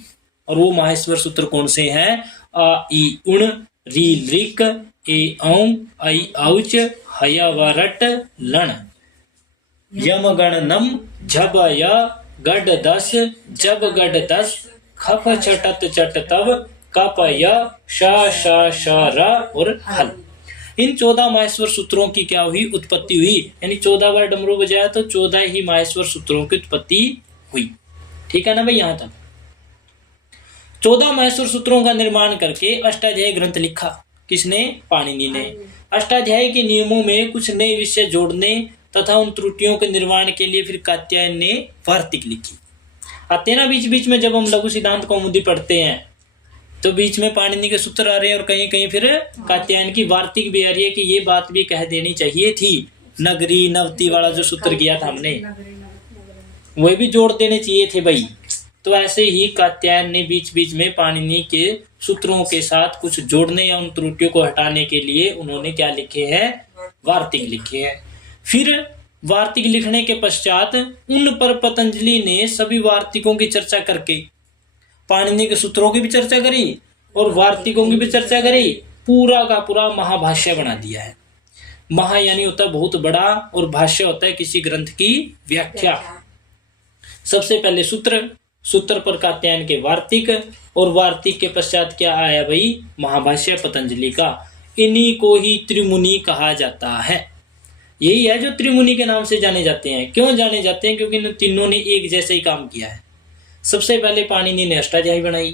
और वो माहेश्वर सूत्र कौन से हैं? आ ई उण, री ऋक, ए औं, आई औच, हय वरट लण, यम गण नम, झब य, गड दस, जब गड दस, खप चटत चट तब, कप य, श श श र और हल। इन 14 माहेश्वर सूत्रों की क्या हुई? उत्पत्ति हुई। यानी 14 बार डमरू बजाया तो 14 ही माहेश्वर सूत्रों की उत्पत्ति हुई। ठीक है ना भाई? यहां तक 14 माहेश्वर सूत्रों का निर्माण करके अष्टाध्यायी ग्रंथ लिखा। किसने? पाणिनि ने। अष्टाध्यायी के नियमों में कुछ नए विषय जोड़ने तथा उन त्रुटियों के निर्माण के लिए फिर कात्यायन ने वार्तिक लिखी। आते ना बीच बीच में जब हम लघु सिद्धांत कौमुदी पढ़ते हैं तो बीच में पाणिनि के सूत्र आ रहे हैं और कहीं कहीं फिर कात्यायन की वार्तिक भी आ रही है कि ये बात भी कह देनी चाहिए थी। नगरी नवती वाला जो सूत्र किया था हमने, वह भी जोड़ देने चाहिए थे भाई। तो ऐसे ही कात्यायन ने बीच बीच में पाणिनि के सूत्रों के साथ कुछ जोड़ने या उन त्रुटियों को हटाने के लिए उन्होंने क्या लिखे हैं, वार्तिक लिखे हैं। फिर वार्तिक लिखने के पश्चात उन पर पतंजलि ने सभी वार्तिकों की चर्चा करके पाणिनि के सूत्रों की भी चर्चा करी और वार्तिकों की भी चर्चा करी, पूरा का पूरा महाभाष्य बना दिया है। महा यानी होता है बहुत बड़ा और भाष्य होता है किसी ग्रंथ की व्याख्या। सबसे पहले सूत्र, सूत्र पर कात्यायन के वार्तिक और वार्तिक के पश्चात क्या आया भाई, महाभाष्य पतंजलि का। इन्हीं को ही त्रिमुनि कहा जाता है। यही है जो त्रिमुनि के नाम से जाने जाते हैं। क्यों जाने जाते हैं? क्योंकि इन तीनों ने एक जैसे ही काम किया है। सबसे पहले पाणिनि ने अष्टाध्यायी बनाई,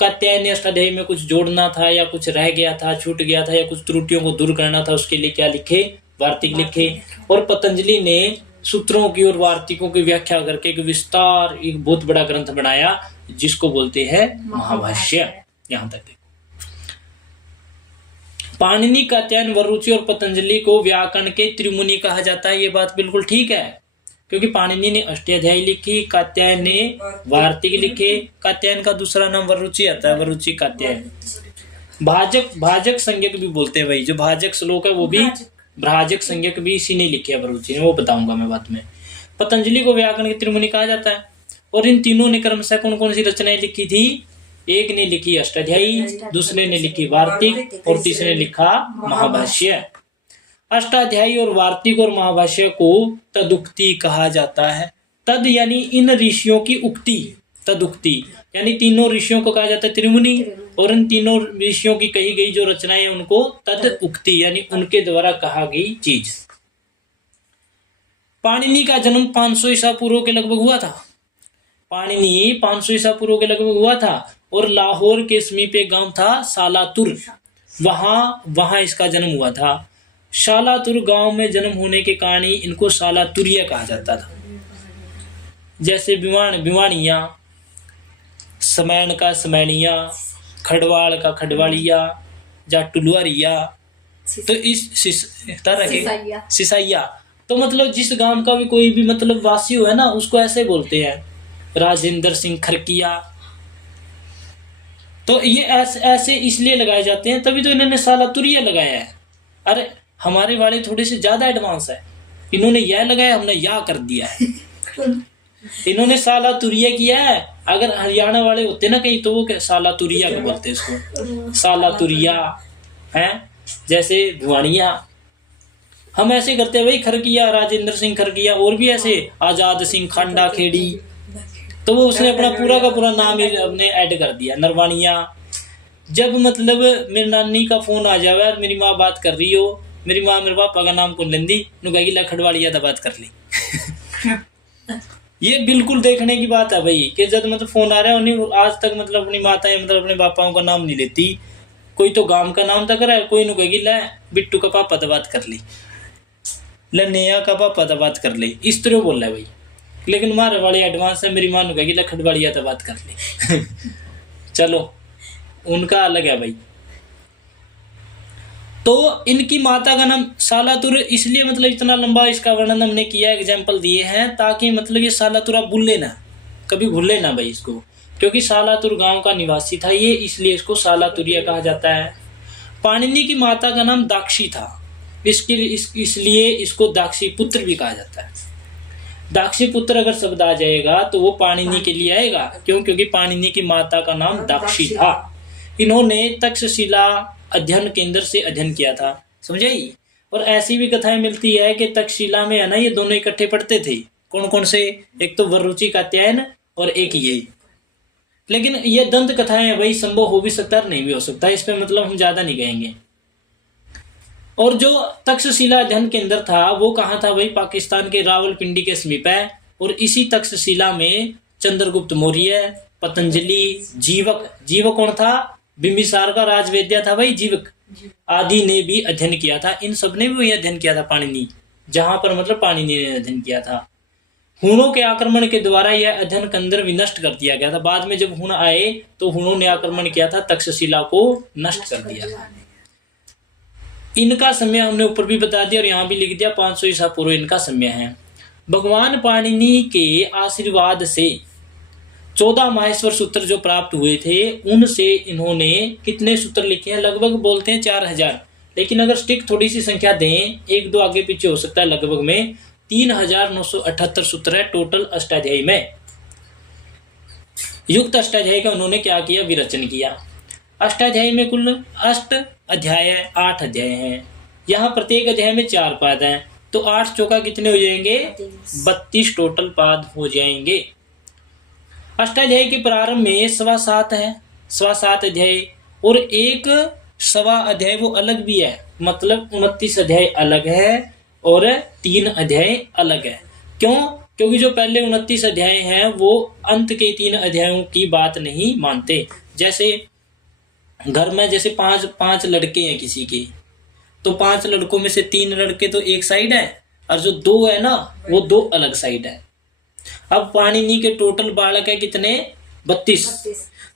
कात्यायन ने अष्टाध्यायी में कुछ जोड़ना था या कुछ रह गया था, छूट गया था या कुछ त्रुटियों को दूर करना था, उसके लिए क्या लिखे, वार्तिक लिखे। और पतंजलि ने सूत्रों की और वार्तिकों की व्याख्या करके एक विस्तार, एक बहुत बड़ा ग्रंथ बनाया जिसको बोलते हैं महाभाष्य। यहां तक देखो, पाणिनि, कात्यायन, वरुचि और पतंजलि को व्याकरण के त्रिमुनि कहा जाता है। ये बात बिल्कुल ठीक है, क्योंकि पाणिनि ने अष्टाध्यायी लिखी, कात्यायन ने वार्तिक लिखे। कात्यायन का दूसरा नाम वरुचि आता है, वरुचि कात्यायन। भाजक संज्ञक भी बोलते हैं भाई, जो भाजक श्लोक है वो भी भ्राजक संज्ञक भी इसी ने लिखे है, वरुचि ने, वो बताऊंगा मैं बाद में। पतंजलि को व्याकरण के त्रिमुनि कहा जाता है। और इन तीनों ने क्रमशः कौन कौन सी रचनाएं लिखी थी? एक ने लिखी अष्टाध्यायी, दूसरे ने लिखी वार्तिक और तीसरे ने लिखा महाभाष्य। अष्टाध्यायी और वार्तिक और महाभाष्य को तदुक्ति कहा जाता है। तद यानी इन ऋषियों की उक्ति, तदुक्ति यानी तीनों ऋषियों को कहा जाता है त्रिमुनि, और इन तीनों ऋषियों की कही गई जो रचनाएं उनको तद उक्ति यानी उनके द्वारा कहा गई चीज। पाणिनि का जन्म 500 ईसा पूर्व के लगभग हुआ था। पाणिनि 500 ईसा पूर्व के लगभग हुआ था और लाहौर के समीप एक गांव था सालातुर, वहां इसका जन्म हुआ था। सालातुर गांव में जन्म होने के कारण ही इनको सालातुर्य कहा जाता था। जैसे भिवाणिया, समैन का समैनिया, खड़वाल का खड़वालिया, जाटुलुआरिया, तो इस तरह के सिसाइया, तो मतलब जिस गांव का भी कोई भी मतलब वासी हो है ना, उसको ऐसे बोलते हैं। राजेंद्र सिंह खरकिया, तो ये ऐसे इसलिए लगाए जाते हैं, तभी तो इन्होंने सालातुर्य लगाया है। अरे हमारे वाले थोड़े से ज्यादा एडवांस है, इन्होंने यह लगाया, हमने या कर दिया है। इन्होंने सालातुर्य किया है। अगर हरियाणा वाले होते ना कहीं, तो वो क्या सालातुर्या को बोलते हैं इसको, सालातुर्या है। जैसे भिवाणिया, हम ऐसे करते हैं भाई, खरकिया, राजेंद्र सिंह खरकिया, और भी ऐसे आजाद सिंह खांडा खेड़ी, तो वो उसने अपना पूरा का पूरा नाम ही अपने ऐड कर दिया। नरवाणिया, जब मतलब मेरी नानी का फोन आ जावे और मेरी माँ बात कर रही हो, मेरी माँ मेरे पापा का नाम कौन लेंदी, कहेगी ला खड़वाड़िया तो बात कर ली। ये बिल्कुल देखने की बात है भाई, कि जब मतलब फोन आ रहा है, उन्हें आज तक मतलब अपनी माताएं मतलब अपने पापाओं का नाम नहीं लेती। कोई तो गांव का नाम तक रहा है, कोई नु कहेगी ला बिट्टू का पापा तो बात कर ली, ला नेहा का पापा तो बात कर ली, इस तरह बोल रहा है भाई। लेकिन मारे वाले एडवांस है, मेरी माँ नु कहेगी ला खड़वाड़िया तो बात कर ली। चलो उनका अलग है भाई। तो इनकी माता का नाम सालातुर, इसलिए मतलब इतना लंबा इसका वर्णन हमने किया, एग्जाम्पल दिए हैं, ताकि मतलब ये सालातुर आप भूले ना, कभी भूले ना भाई इसको, क्योंकि सालातुर गांव का निवासी था ये, इसलिए इसको सालातुर्य कहा जाता है। पाणिनि की माता का नाम दाक्षी था, इसलिए इसको दाक्षी पुत्र भी कहा जाता है। दाक्षी पुत्र अगर शब्द आ जाएगा तो वो पाणिनि के लिए आएगा, क्यों? क्योंकि पाणिनि की माता का नाम दाक्षी था। इन्होंने तक्षशिला अध्ययन केंद्र से अध्ययन किया था, समझाई। और ऐसी भी कथाएं मिलती है कि तक्षशिला में है ना, ये दोनों इकट्ठे पढ़ते थे। कौन कौन से? एक तो वरुचि कात्यायन और एक ये। लेकिन ये दंत कथाएं है भाई, संभव हो भी सकता है, नहीं भी हो सकता, इस पे मतलब हम ज्यादा नहीं कहेंगे। और जो तक्षशिला अध्ययन केंद्र था वो कहाँ था भाई? पाकिस्तान के रावलपिंडी के समीप है। और इसी तक्षशिला में चंद्रगुप्त मौर्य, पतंजलि, जीवक कौन था? बिंबिसार का राजवेद्या था भाई, जीवक आदि ने भी अध्ययन किया था। इन सब ने भी वही अध्ययन किया था पाणिनि, जहां पर मतलब पाणिनि ने अध्ययन किया था। हुणों के आक्रमण के द्वारा यह अध्ययन केंद्र विनष्ट कर दिया गया था। बाद में जब हुण आए तो हुणों ने आक्रमण किया था, तक्षशिला को नष्ट कर दिया था। इनका समय हमने ऊपर भी बता दिया और यहाँ भी लिख दिया, 500 ईसा पूर्व इनका समय है। भगवान पाणिनि के आशीर्वाद से 14 माहेश्वर सूत्र जो प्राप्त हुए थे उनसे इन्होंने कितने सूत्र लिखे हैं? लगभग बोलते हैं 4000, लेकिन अगर स्टिक थोड़ी सी संख्या दें, एक दो आगे पीछे हो सकता है, लगभग में 3978 सूत्र है टोटल अष्टाध्यायी में। युक्त अष्टाध्यायी का उन्होंने क्या किया? विरचन किया। अष्टाध्यायी में कुल 8 अध्याय है, 8 अध्याय हैं। यहाँ प्रत्येक अध्याय में 4 पाद हैं, तो 8 चौका कितने हो जाएंगे? 32 टोटल पाद हो जाएंगे। अष्टाध्यायी के प्रारंभ में 7.25 है, 7.25 अध्याय, और एक 1.25 अध्याय वो अलग भी है, मतलब 29 अध्याय अलग है और 3 अध्याय अलग है। क्यों? क्योंकि जो पहले 29 अध्याय हैं वो अंत के 3 अध्यायों की बात नहीं मानते। जैसे घर में जैसे पांच लड़के हैं किसी के, तो 5 लड़कों में से 3 लड़के तो एक साइड है, और जो 2 है ना वो 2 अलग साइड है। अब पाणिनि के टोटल बालक है कितने? 32।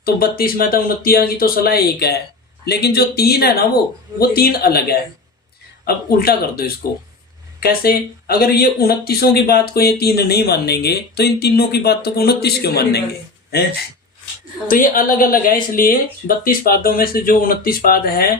तो 32 में तो 29 की तो सलाह एक है, लेकिन जो 3 है ना वो 3 अलग है। अब उल्टा कर दो इसको, कैसे? अगर ये 29 की बात को ये 3 नहीं मानेंगे तो इन तीनों की बातों को 29 क्यों मानेंगे? हैं? तो ये अलग अलग है, इसलिए 32 पादों में से जो 29 पाद है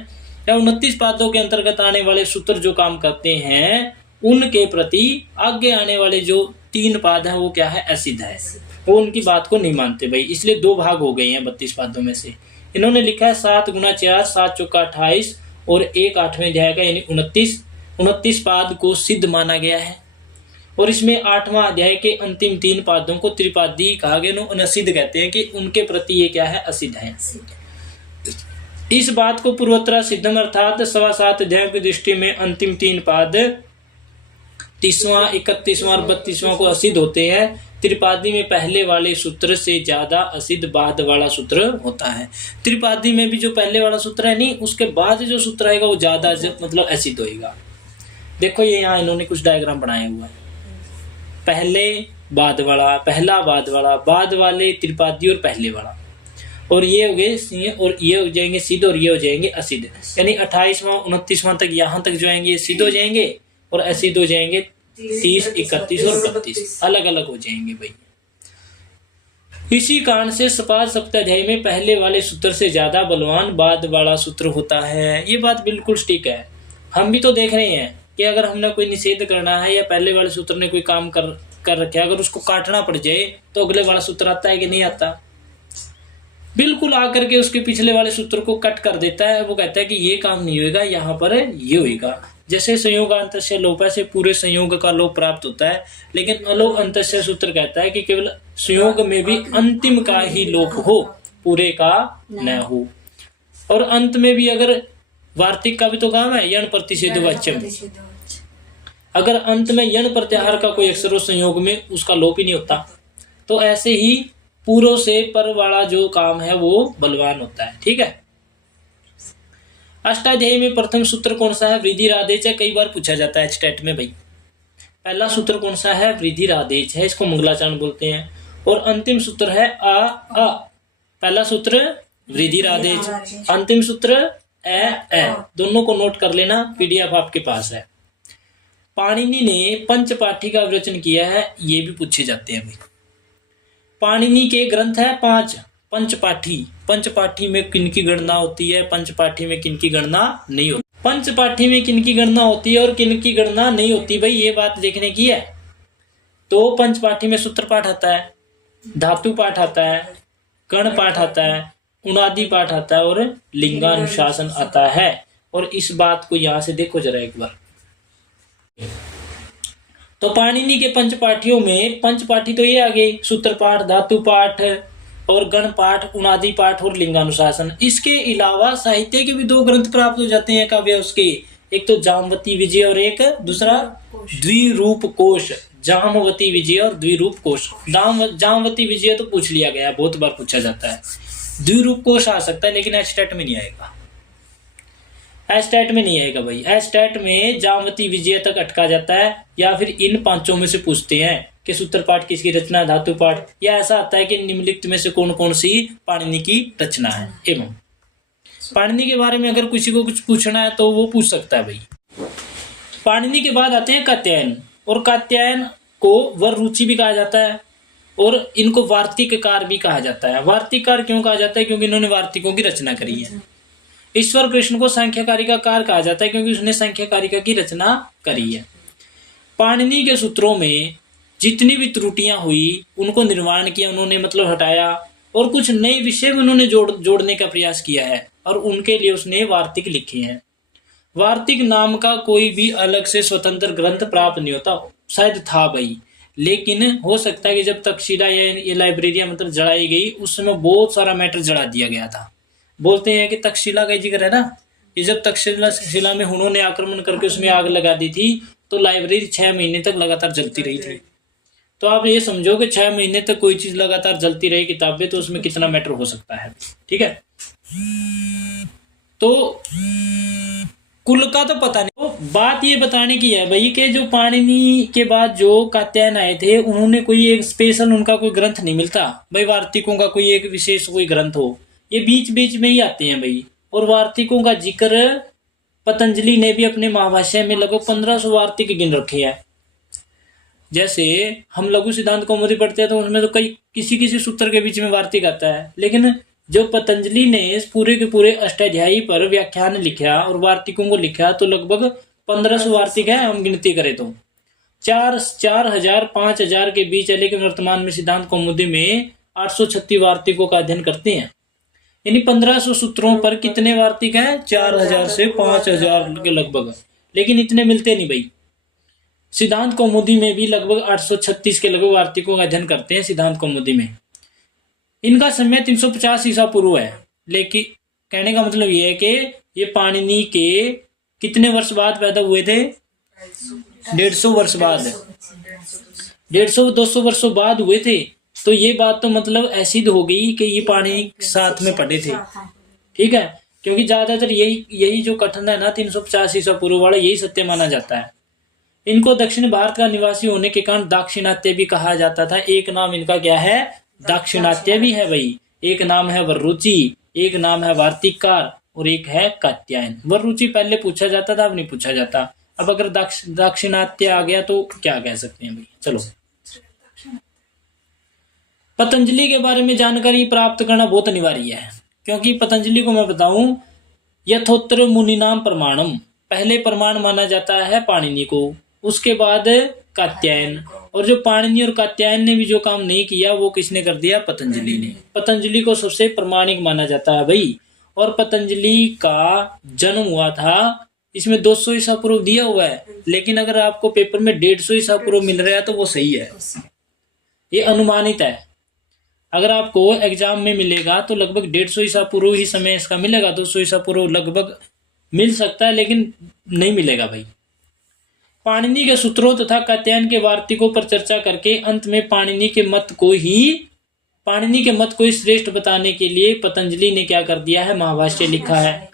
या 29 पादों के अंतर्गत आने वाले सूत्र जो काम करते हैं उनके प्रति आगे आने वाले जो 3 पाद हैं वो क्या है? असिद्ध है, वो उनकी बात को नहीं मानते भाई। इसलिए 2 भाग हो गए हैं 32 पादों में से। इन्होंने लिखा है 7 गुना 4, 7 चौका 28 और 1 8वें अध्याय का यानी 29 पाद को सिद्ध माना गया है। और इसमें 8वां अध्याय के अंतिम 3 पादों को त्रिपादी कहा गया, अनसिद्ध कहते हैं कि उनके प्रति ये क्या है? असिद्ध है। इस बात को पूर्वोत्तर सिद्धम अर्थात 7.25 अध्याय की दृष्टि में अंतिम 3 पाद 30वां, 31वां और 32वां को असिद्ध होते हैं। त्रिपादी में पहले वाले सूत्र से ज्यादा असिद्ध बाद वाला सूत्र होता है। त्रिपादी में भी जो पहले वाला सूत्र है नहीं, उसके बाद जो सूत्र आएगा वो ज्यादा मतलब असिद्ध होएगा। देखो ये यहाँ इन्होंने कुछ डायग्राम बनाया हुआ है, पहले बाद वाला, पहला बाद वाला, बाद वाले त्रिपादी और पहले वाला, और ये हो गए सिंह, और ये हो जाएंगे सिद्ध और ये हो जाएंगे असिद्ध। यानी 28वां 29वां तक यहाँ तक जो आएंगे ये सिद्ध हो जाएंगे और असिद्ध हो जाएंगे 30, 31 और 32 अलग अलग हो जाएंगे भाई। इसी कारण से सपाद सप्ताध्यायी में पहले वाले सूत्र से ज्यादा बलवान बाद वाला सूत्र होता है। ये बात बिल्कुल ठीक है। हम भी तो देख रहे हैं कि अगर हमने कोई निषेध करना है या पहले वाले सूत्र ने कोई काम कर रखा है, अगर उसको काटना पड़ जाए तो अगले वाला सूत्र आता है कि नहीं आता? बिल्कुल आकर के उसके पिछले वाले सूत्र को कट कर देता है। वो कहता है कि ये काम नहीं होगा, यहाँ पर ये होगा। जैसे संयोग अंतस्य लोप से पूरे संयोग का लोप प्राप्त होता है, लेकिन अलोप अंतस्य सूत्र कहता है कि केवल संयोग में भी अंतिम का ही लोप हो, पूरे का न हो। और अंत में भी अगर वार्तिक का भी तो काम है, यण प्रतिषेध वाच्यम, अगर अंत में यण प्रत्याहार का कोई अक्षर हो संयोग में उसका लोप ही नहीं होता। तो ऐसे ही पूर्व से पर वाला जो काम है वो बलवान होता है। ठीक है। अष्टाध्यायी में प्रथम सूत्र कौन सा है? वृद्धि राधेच है। कई बार पूछा जाता है स्टेट में भाई। पहला सूत्र कौन सा है? वृद्धि राधेच है, इसको मंगलाचरण बोलते हैं। और अंतिम सूत्र है अ। पहला सूत्र वृद्धि राधेच, अंतिम सूत्र ए। दोनों को नोट कर लेना, पीडीएफ आपके पास है। पाणिनि ने पंचपाठी का विरचन किया है, ये भी पूछे जाते हैं भाई। पाणिनि के ग्रंथ है 5 पंचपाठी। पंचपाठी में किनकी गणना होती है, पंचपाठी में किनकी गणना नहीं होती? पंचपाठी में किनकी गणना होती है और किनकी गणना नहीं होती भाई, ये बात देखने की है। तो पंचपाठी में सूत्र पाठ आता है, धातु पाठ आता है, गण पाठ आता है, उनादि पाठ आता है और लिंगानुशासन आता है। और इस बात को यहां से देखो जरा एक बार। तो पाणिनि के पंचपाठियों में पंचपाठी तो ये आ गए, सूत्र पाठ, धातु पाठ और गण पाठ, उनादि पाठ और लिंगानुशासन। इसके अलावा साहित्य के भी 2 ग्रंथ प्राप्त हो जाते हैं काव्य उसके, एक तो जामवती विजय और एक दूसरा द्विरूप कोश। जामवती विजय और द्विरूप कोश। जामवती विजय तो पूछ लिया गया, बहुत बार पूछा जाता है। द्विरूप कोश आ सकता है लेकिन एस्टेट में नहीं आएगा, एस्टेट में नहीं आएगा भाई। एस्टेट में जामवती विजय तक अटका जाता है, या फिर इन 5 में से पूछते हैं कि सूत्र पाठ किसकी रचना, धातु पाठ, या ऐसा आता है कि निम्नलिखित में से कौन कौन सी पाणिनि की रचना है। एवं पाणिनि के बारे में अगर किसी को कुछ पूछना है तो वो पूछ सकता है भाई। पाणिनि के बाद आते हैं कात्यायन, और कात्यायन को वर रुचि भी कहा जाता है। और इनको वार्तिककार भी कहा जाता है। वार्तिककार क्यों कहा जाता है? क्योंकि इन्होंने वार्तिकों की रचना करी है। ईश्वर कृष्ण को सांख्यकारिका कार कहा जाता है क्योंकि उसने सांख्यकारिका की रचना करी है। पाणिनि के सूत्रों में जितनी भी त्रुटियां हुई उनको निर्माण किया उन्होंने, मतलब हटाया, और कुछ नए विषय भी उन्होंने जोड़ने का प्रयास किया है और उनके लिए उसने वार्तिक लिखे हैं। वार्तिक नाम का कोई भी अलग से स्वतंत्र ग्रंथ प्राप्त नहीं होता, शायद था भाई, लेकिन हो सकता है कि जब तक्षशिला ये लाइब्रेरियां मतलब जलाई गई उस समय बहुत सारा मैटर जला दिया गया था। बोलते हैं कि तक्षशिला का जिक्र है ना, ये जब तक्षशिला में हुनों ने आक्रमण करके उसमें आग लगा दी थी तो लाइब्रेरी 6 महीने तक लगातार जलती रही थी। तो आप ये समझो कि 6 महीने तक कोई चीज लगातार जलती रही किताबें, तो उसमें कितना मैटर हो सकता है। ठीक है, तो कुल का तो पता नहीं, तो बात ये बताने की है भाई कि जो पाणिनि के बाद जो कात्यायन आए थे उन्होंने कोई एक स्पेशल उनका कोई ग्रंथ नहीं मिलता भाई, वार्तिकों का कोई एक विशेष कोई ग्रंथ हो, ये बीच बीच में ही आते हैं भाई। और वार्तिकों का जिक्र पतंजलि ने भी अपने महाभाष्य में लगभग 1500 वार्तिक गिन रखे हैं। जैसे हम लघु सिद्धांत कौमुदी पढ़ते हैं तो उसमें तो कई किसी सूत्र के बीच में वार्तिक आता है, लेकिन जो पतंजलि ने इस पूरे के पूरे अष्टाध्यायी पर व्याख्यान लिखा और वार्तिकों को लिखा तो लगभग 1500 वार्तिक है। हम गिनती करें तो 4000 5000 के बीच है, लेकिन वर्तमान में सिद्धांत कौमुदी में 836 वार्तिकों का अध्ययन करते हैं। यानी 1500 सूत्रों पर कितने वार्तिक हैं? 4000 से 5000 के लगभग, लेकिन इतने मिलते नहीं भाई। सिद्धांत कौमुदी में भी लगभग 836 के लगभग वार्तिकों का अध्ययन करते हैं सिद्धांत कौमुदी में। इनका समय 350 ईसा पूर्व है, लेकिन कहने का मतलब ये है कि ये पाणिनि के कितने वर्ष बाद पैदा हुए थे? 150 वर्ष बाद, 150-200 वर्षों बाद हुए थे। तो ये बात तो मतलब ऐसी हो गई कि ये पाणिनि साथ में पढ़े थे। ठीक है, क्योंकि ज्यादातर यही जो कथन है ना 350 ईसा पूर्व वाला, यही सत्य माना जाता है। इनको दक्षिण भारत का निवासी होने के कारण दाक्षिणात्य भी कहा जाता था। एक नाम इनका क्या है? दाक्षिणात्य भी है भाई। एक नाम है वररुचि, एक नाम है वार्तिककार और एक है कात्यायन। वररुचि पहले पूछा जाता था, अब नहीं पूछा जाता। अब अगर दाक्षिणात्य आ गया तो क्या कह सकते हैं भाई। चलो, पतंजलि के बारे में जानकारी प्राप्त करना बहुत अनिवार्य है, क्योंकि पतंजलि को मैं बताऊं यथोत्तर मुनिनाम प्रमाणम, पहले प्रमाण माना जाता है पाणिनि को, उसके बाद कात्यायन। और जो पाणिनि और कात्यायन ने भी जो काम नहीं किया वो किसने कर दिया? पतंजलि ने। पतंजलि को सबसे प्रमाणिक माना जाता है भाई। और पतंजलि का जन्म हुआ था, इसमें 200 ईसा पूर्व दिया हुआ है, लेकिन अगर आपको पेपर में 150 ईसा पूर्व मिल रहा है तो वो सही है, ये अनुमानित है। अगर आपको एग्जाम में मिलेगा तो लगभग 150 ईसा पूर्व ही समय इसका मिलेगा, 200 ईसा पूर्व लगभग मिल सकता है लेकिन नहीं मिलेगा भाई। पाणिनि के सूत्रों तथा कात्यायन के वार्तिकों पर चर्चा करके अंत में पाणिनि के मत को ही श्रेष्ठ बताने के लिए पतंजलि ने क्या कर दिया है? महाभाष्य लिखा है।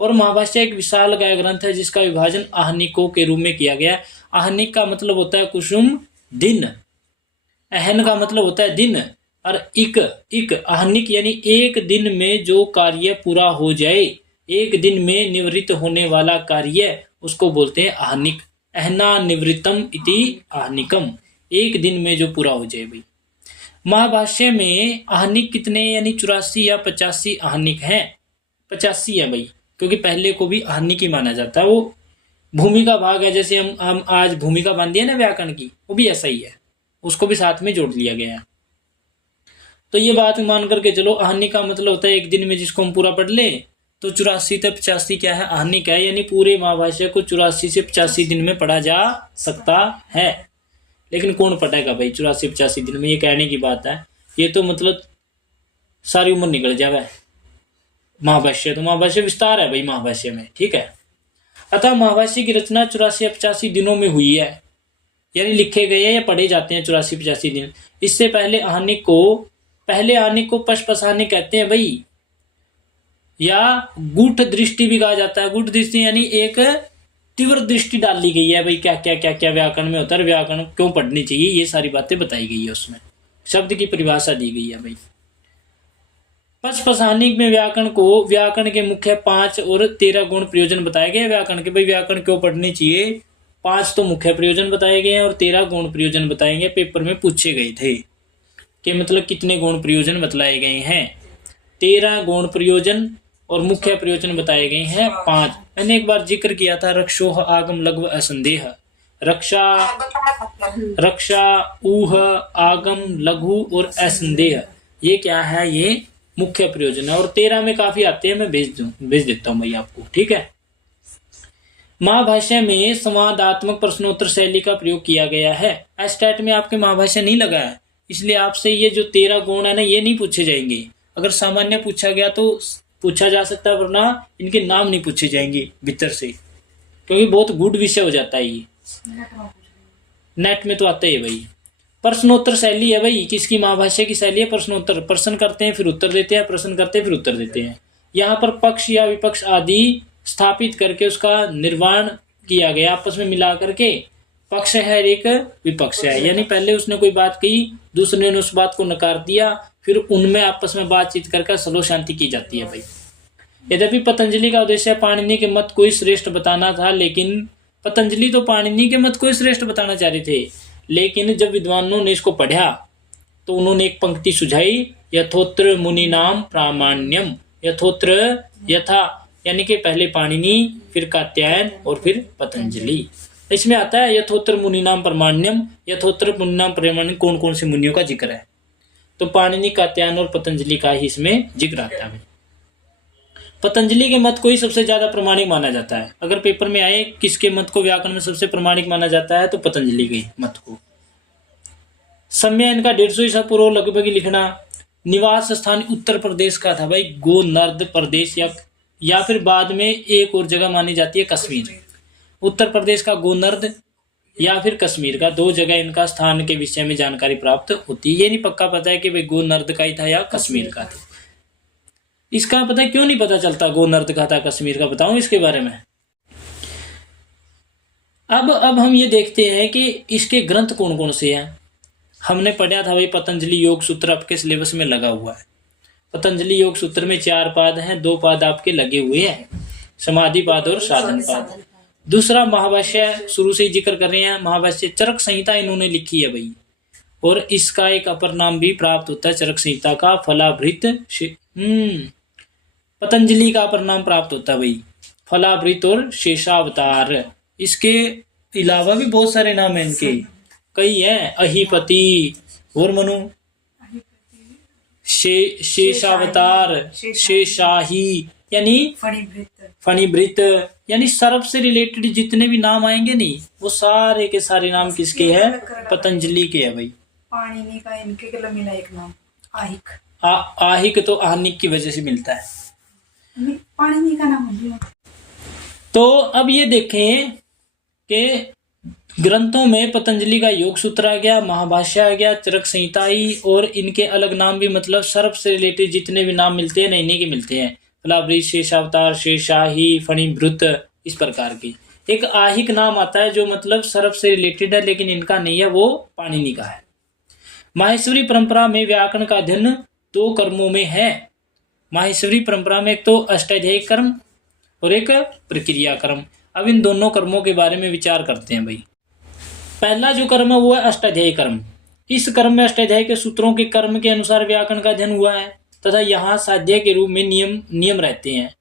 और महाभाष्य एक विशाल काय ग्रंथ है जिसका विभाजन आहनिकों के रूप में किया गया। आहनिक का मतलब होता है कुसुम, दिन। अहन का मतलब होता है दिन, और इक आहनिक यानी एक दिन में जो कार्य पूरा हो जाए, एक दिन में निवृत्त होने वाला कार्य, उसको बोलते हैं आहनिक। अहना निवृत्तम इति आहनिकम, एक दिन में जो पूरा हो जाए भाई। महाभाष्य में आहनिक कितने यानी 84 या 85 आहनिक हैं? 85 है भाई, क्योंकि पहले को भी आहनिक ही माना जाता है। वो भूमि का भाग है, जैसे हम आज भूमिका बांधी है ना व्याकरण की, वो भी ऐसा ही है, उसको भी साथ में जोड़ लिया गया है। तो ये बात मान करके चलो, आहनिक का मतलब होता है एक दिन में जिसको हम पूरा पढ़ ले। तो 84 से 85 क्या है? आहनिक है, यानी पूरे महाभाष्य को 84 से 85 दिन में पढ़ा जा सकता है। लेकिन कौन पढ़ेगा भाई 84-85 दिन में? ये कहने की बात है, ये तो मतलब सारी उम्र निकल जावे महाभाष्य। तो महाभाष्य विस्तार है भाई महाभाष्य में, ठीक है। अतः महाभाष्य की रचना 84-85 दिनों में हुई है, यानी लिखे गए या पढ़े जाते हैं 84-85 दिन। इससे पहले आहनिक को पशपशानिक कहते हैं भाई, या गुठ दृष्टि भी कहा जाता है। गुठ दृष्टि यानी एक तीव्र दृष्टि डाली गई है भाई, क्या क्या क्या क्या व्याकरण में होता है, व्याकरण क्यों पढ़नी चाहिए, ये सारी बातें बताई गई है उसमें, शब्द की परिभाषा दी गई है भाई। पशपशानिक में व्याकरण के मुख्य 5 और 13 गुण प्रयोजन बताए गए व्याकरण के। भाई व्याकरण क्यों पढ़नी चाहिए? 5 तो मुख्य प्रयोजन बताए गए हैं और 13 गुण प्रयोजन बताए गए, पेपर में पूछे गए थे। के मतलब कितने गौण प्रयोजन बतलाए गए हैं? 13 गौण प्रयोजन और मुख्य प्रयोजन बताए गए हैं 5। मैंने एक बार जिक्र किया था रक्षोह आगम लघु असंदेह। रक्षा ऊह आगम लघु और असंदेह, ये क्या है? ये मुख्य प्रयोजन है। और 13 में काफी आते हैं, मैं भेज देता हूँ भाई आपको, ठीक है। महाभाष्य में संवादात्मक प्रश्नोत्तर शैली का प्रयोग किया गया है। एस्टेट में आपके महाभाष्य नहीं लगा है, इसलिए आपसे ये जो 13 गुण है ना, ये नहीं पूछे जाएंगे। अगर सामान्य पूछा गया तो पूछा जा सकता है, वरना इनके नाम नहीं पूछे जाएंगे भीतर से, क्योंकि बहुत गुड विषय हो जाता है ये। नेट में तो आता है भाई। प्रश्नोत्तर शैली है भाई, किसकी? महाभाष्य की शैली है प्रश्नोत्तर। प्रश्न करते हैं फिर उत्तर देते हैं, प्रश्न करते हैं फिर उत्तर देते हैं। यहाँ पर पक्ष या विपक्ष आदि स्थापित करके उसका निर्वाण किया गया, आपस में मिला करके। पक्ष है एक, विपक्ष है, यानी पहले उसने कोई बात कही, दूसरे ने उस बात को नकार दिया, फिर उनमें आपस में बातचीत करके सलो शांति की जाती है भाई। यद्यपि पतंजलि का उद्देश्य पाणिनि के मत को ही श्रेष्ठ बताना था, लेकिन पतंजलि तो पाणिनि के मत को ही श्रेष्ठ बताना चाह रहे थे, लेकिन जब विद्वानों ने इसको पढ़ा तो उन्होंने एक पंक्ति सुझाई, यथोत्र मुनि नाम प्रामाण्यम। यथोत्र, यथा यानी कि पहले पाणिनि, फिर कात्यायन और फिर पतंजलि। इसमें आता है यथोत्र मुनि नाम प्रामाण्यम। यथोत्र मुनि नाम प्रामाण्यम कौन कौन से मुनियों का जिक्र है? तो पाणिनि, कात्यायन और पतंजलि का ही इसमें जिक्र आता है। पतंजलि के मत को ही सबसे ज्यादा प्रमाणिक माना जाता है। अगर पेपर में आए किसके मत को व्याकरण में सबसे प्रमाणिक माना जाता है, तो पतंजलि के मत को। समय इनका 150 ईसा पूर्व लगभग लिखना। निवास स्थान उत्तर प्रदेश का था भाई, गोनर्द प्रदेश, या फिर बाद में एक और जगह मानी जाती है कश्मीर। उत्तर प्रदेश का गोनर्द या फिर कश्मीर का, 2 जगह इनका स्थान के विषय में जानकारी प्राप्त होती है। ये नहीं पक्का पता है कि भाई गोनर्द का ही था या कश्मीर का था। इसका पता है क्यों नहीं पता चलता गोनर्द का था कश्मीर का? बताऊं इसके बारे में। अब हम ये देखते हैं कि इसके ग्रंथ कौन कौन से हैं। हमने पढ़ा था भाई पतंजलि योग सूत्र आपके सिलेबस में लगा हुआ है। पतंजलि योग सूत्र में 4 पाद हैं, 2 पाद आपके लगे हुए हैं, समाधि पाद और साधन पाद। दूसरा महाभाष्य शुरू से ही जिक्र कर रहे हैं, महाभाष्य चरक संहिता इन्होंने लिखी है भाई, और इसका एक अपर नाम भी प्राप्त होता है चरक संहिता का, फलाभृत। पतंजलि का अपर नाम प्राप्त होता है भाई, फलाभृत और शेषावतार। इसके अलावा भी बहुत सारे नाम हैं इनके, कई हैं, अहिपति और मनु, शेषावतार, शेषाही, यानी फणिभृत, यानी सर्प से रिलेटेड जितने भी नाम आएंगे नहीं, वो सारे के सारे नाम किसके हैं? पतंजलि के है भाई। पाणिनि का इनके के लिए मिला एक नाम, आहिक। आहिक तो आहनिक की वजह से मिलता है, पाणिनि का नाम है। तो अब ये देखें कि ग्रंथों में पतंजलि का योग सूत्र आ गया, महाभाष्य आ गया, चरक संहिता आई, और इनके अलग नाम भी, मतलब सर्प से रिलेटेड जितने भी नाम मिलते हैं इन्हीं के मिलते हैं, फलाभृत, शेषावतार, शेषाही, फणिभृत, इस प्रकार की। एक आहिक नाम आता है जो मतलब सर्प से रिलेटेड है, लेकिन इनका नहीं है, वो पाणिनि का है। माहेश्वरी परंपरा में व्याकरण का अध्ययन 2 कर्मों में है। माहेश्वरी परंपरा में एक तो अष्टाध्यायी कर्म और एक प्रक्रिया कर्म। अब इन दोनों कर्मों के बारे में विचार करते हैं भाई। पहला जो कर्म है वो है अष्टाध्यायी कर्म। इस कर्म में अष्टाध्यायी के सूत्रों के कर्म के अनुसार व्याकरण का अध्ययन हुआ है तथा यहाँ साध्याय के रूप में नियम रहते हैं।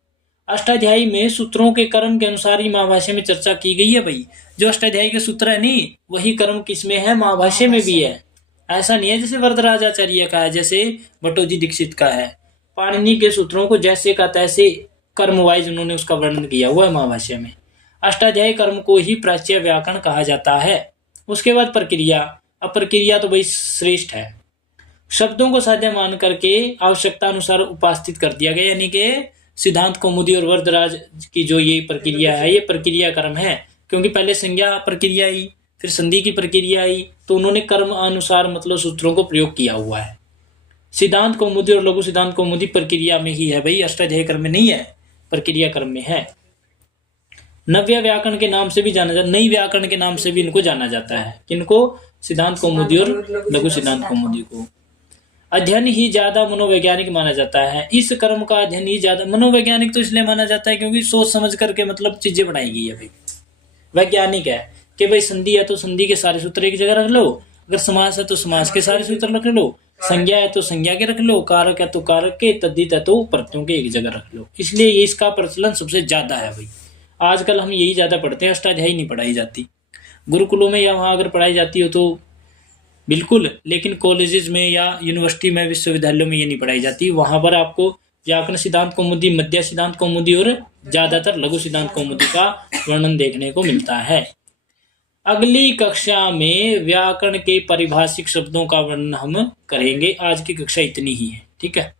अष्टाध्यायी में सूत्रों के कर्म के अनुसार ही महाभाष्य में चर्चा की गई है भाई। जो अष्टाध्यायी के सूत्र है नहीं, वही कर्म किसमें है? महाभाष्य में भी है। ऐसा नहीं है जैसे वरदराजाचार्य का है, जैसे भट्टोजी दीक्षित का है। पाणिनि के सूत्रों को जैसे का तैसे कर्म वाइज उन्होंने उसका वर्णन किया हुआ है महाभाष्य में। अष्टाध्यायी कर्म को ही प्राच्य व्याकरण कहा जाता है। उसके बाद प्रक्रिया। अब प्रक्रिया तो भाई श्रेष्ठ है, शब्दों को साध्य मान करके आवश्यकता अनुसार उपास्थित कर दिया गया, यानी कि सिद्धांत कौमुदी और वरदराज की जो ये प्रक्रिया है, ये प्रक्रिया कर्म है। क्योंकि पहले संज्ञा प्रक्रिया आई, फिर संधि की प्रक्रिया आई, तो उन्होंने कर्म अनुसार मतलब सूत्रों को प्रयोग किया हुआ है। सिद्धांत कौमुदी और लघु सिद्धांत कौमुदी प्रक्रिया में ही है भाई, अष्टाध्यायी कर्म में नहीं है, प्रक्रिया कर्म में है। नव्य व्याकरण के नाम से भी जाना जाता, नई व्याकरण के नाम से भी इनको जाना जाता है। किनको? सिद्धांत कौमुदी और लघु सिद्धांत कौमुदी को। अध्ययन ही ज्यादा मनोवैज्ञानिक माना जाता है। इस कर्म का अध्ययन ही ज्यादा मनोवैज्ञानिक तो इसलिए माना जाता है क्योंकि सोच समझ करके मतलब चीजें बनाई गई है भाई। वैज्ञानिक है कि भाई संधि है तो संधि के सारे सूत्र एक जगह रख लो, अगर समास है तो समास के सारे सूत्र रख लो, संज्ञा है तो संज्ञा के रख लो, कारक है तो कारक के, तद्धित है तो प्रत्ययों के एक जगह रख लो। इसलिए ये इसका प्रचलन सबसे ज्यादा है भाई। आजकल हम यही ज्यादा पढ़ते हैं, अष्टाध्यायी नहीं पढ़ाई जाती। गुरुकुलों में या वहाँ अगर पढ़ाई जाती हो तो बिल्कुल, लेकिन कॉलेजेस में या यूनिवर्सिटी में, विश्वविद्यालयों में ये नहीं पढ़ाई जाती। वहां पर आपको व्याकरण सिद्धांत कौमुदी, मध्य सिद्धांत कौमुदी और ज्यादातर लघु सिद्धांत कौमुदी का वर्णन देखने को मिलता है। अगली कक्षा में व्याकरण के पारिभाषिक शब्दों का वर्णन हम करेंगे। आज की कक्षा इतनी ही है, ठीक है।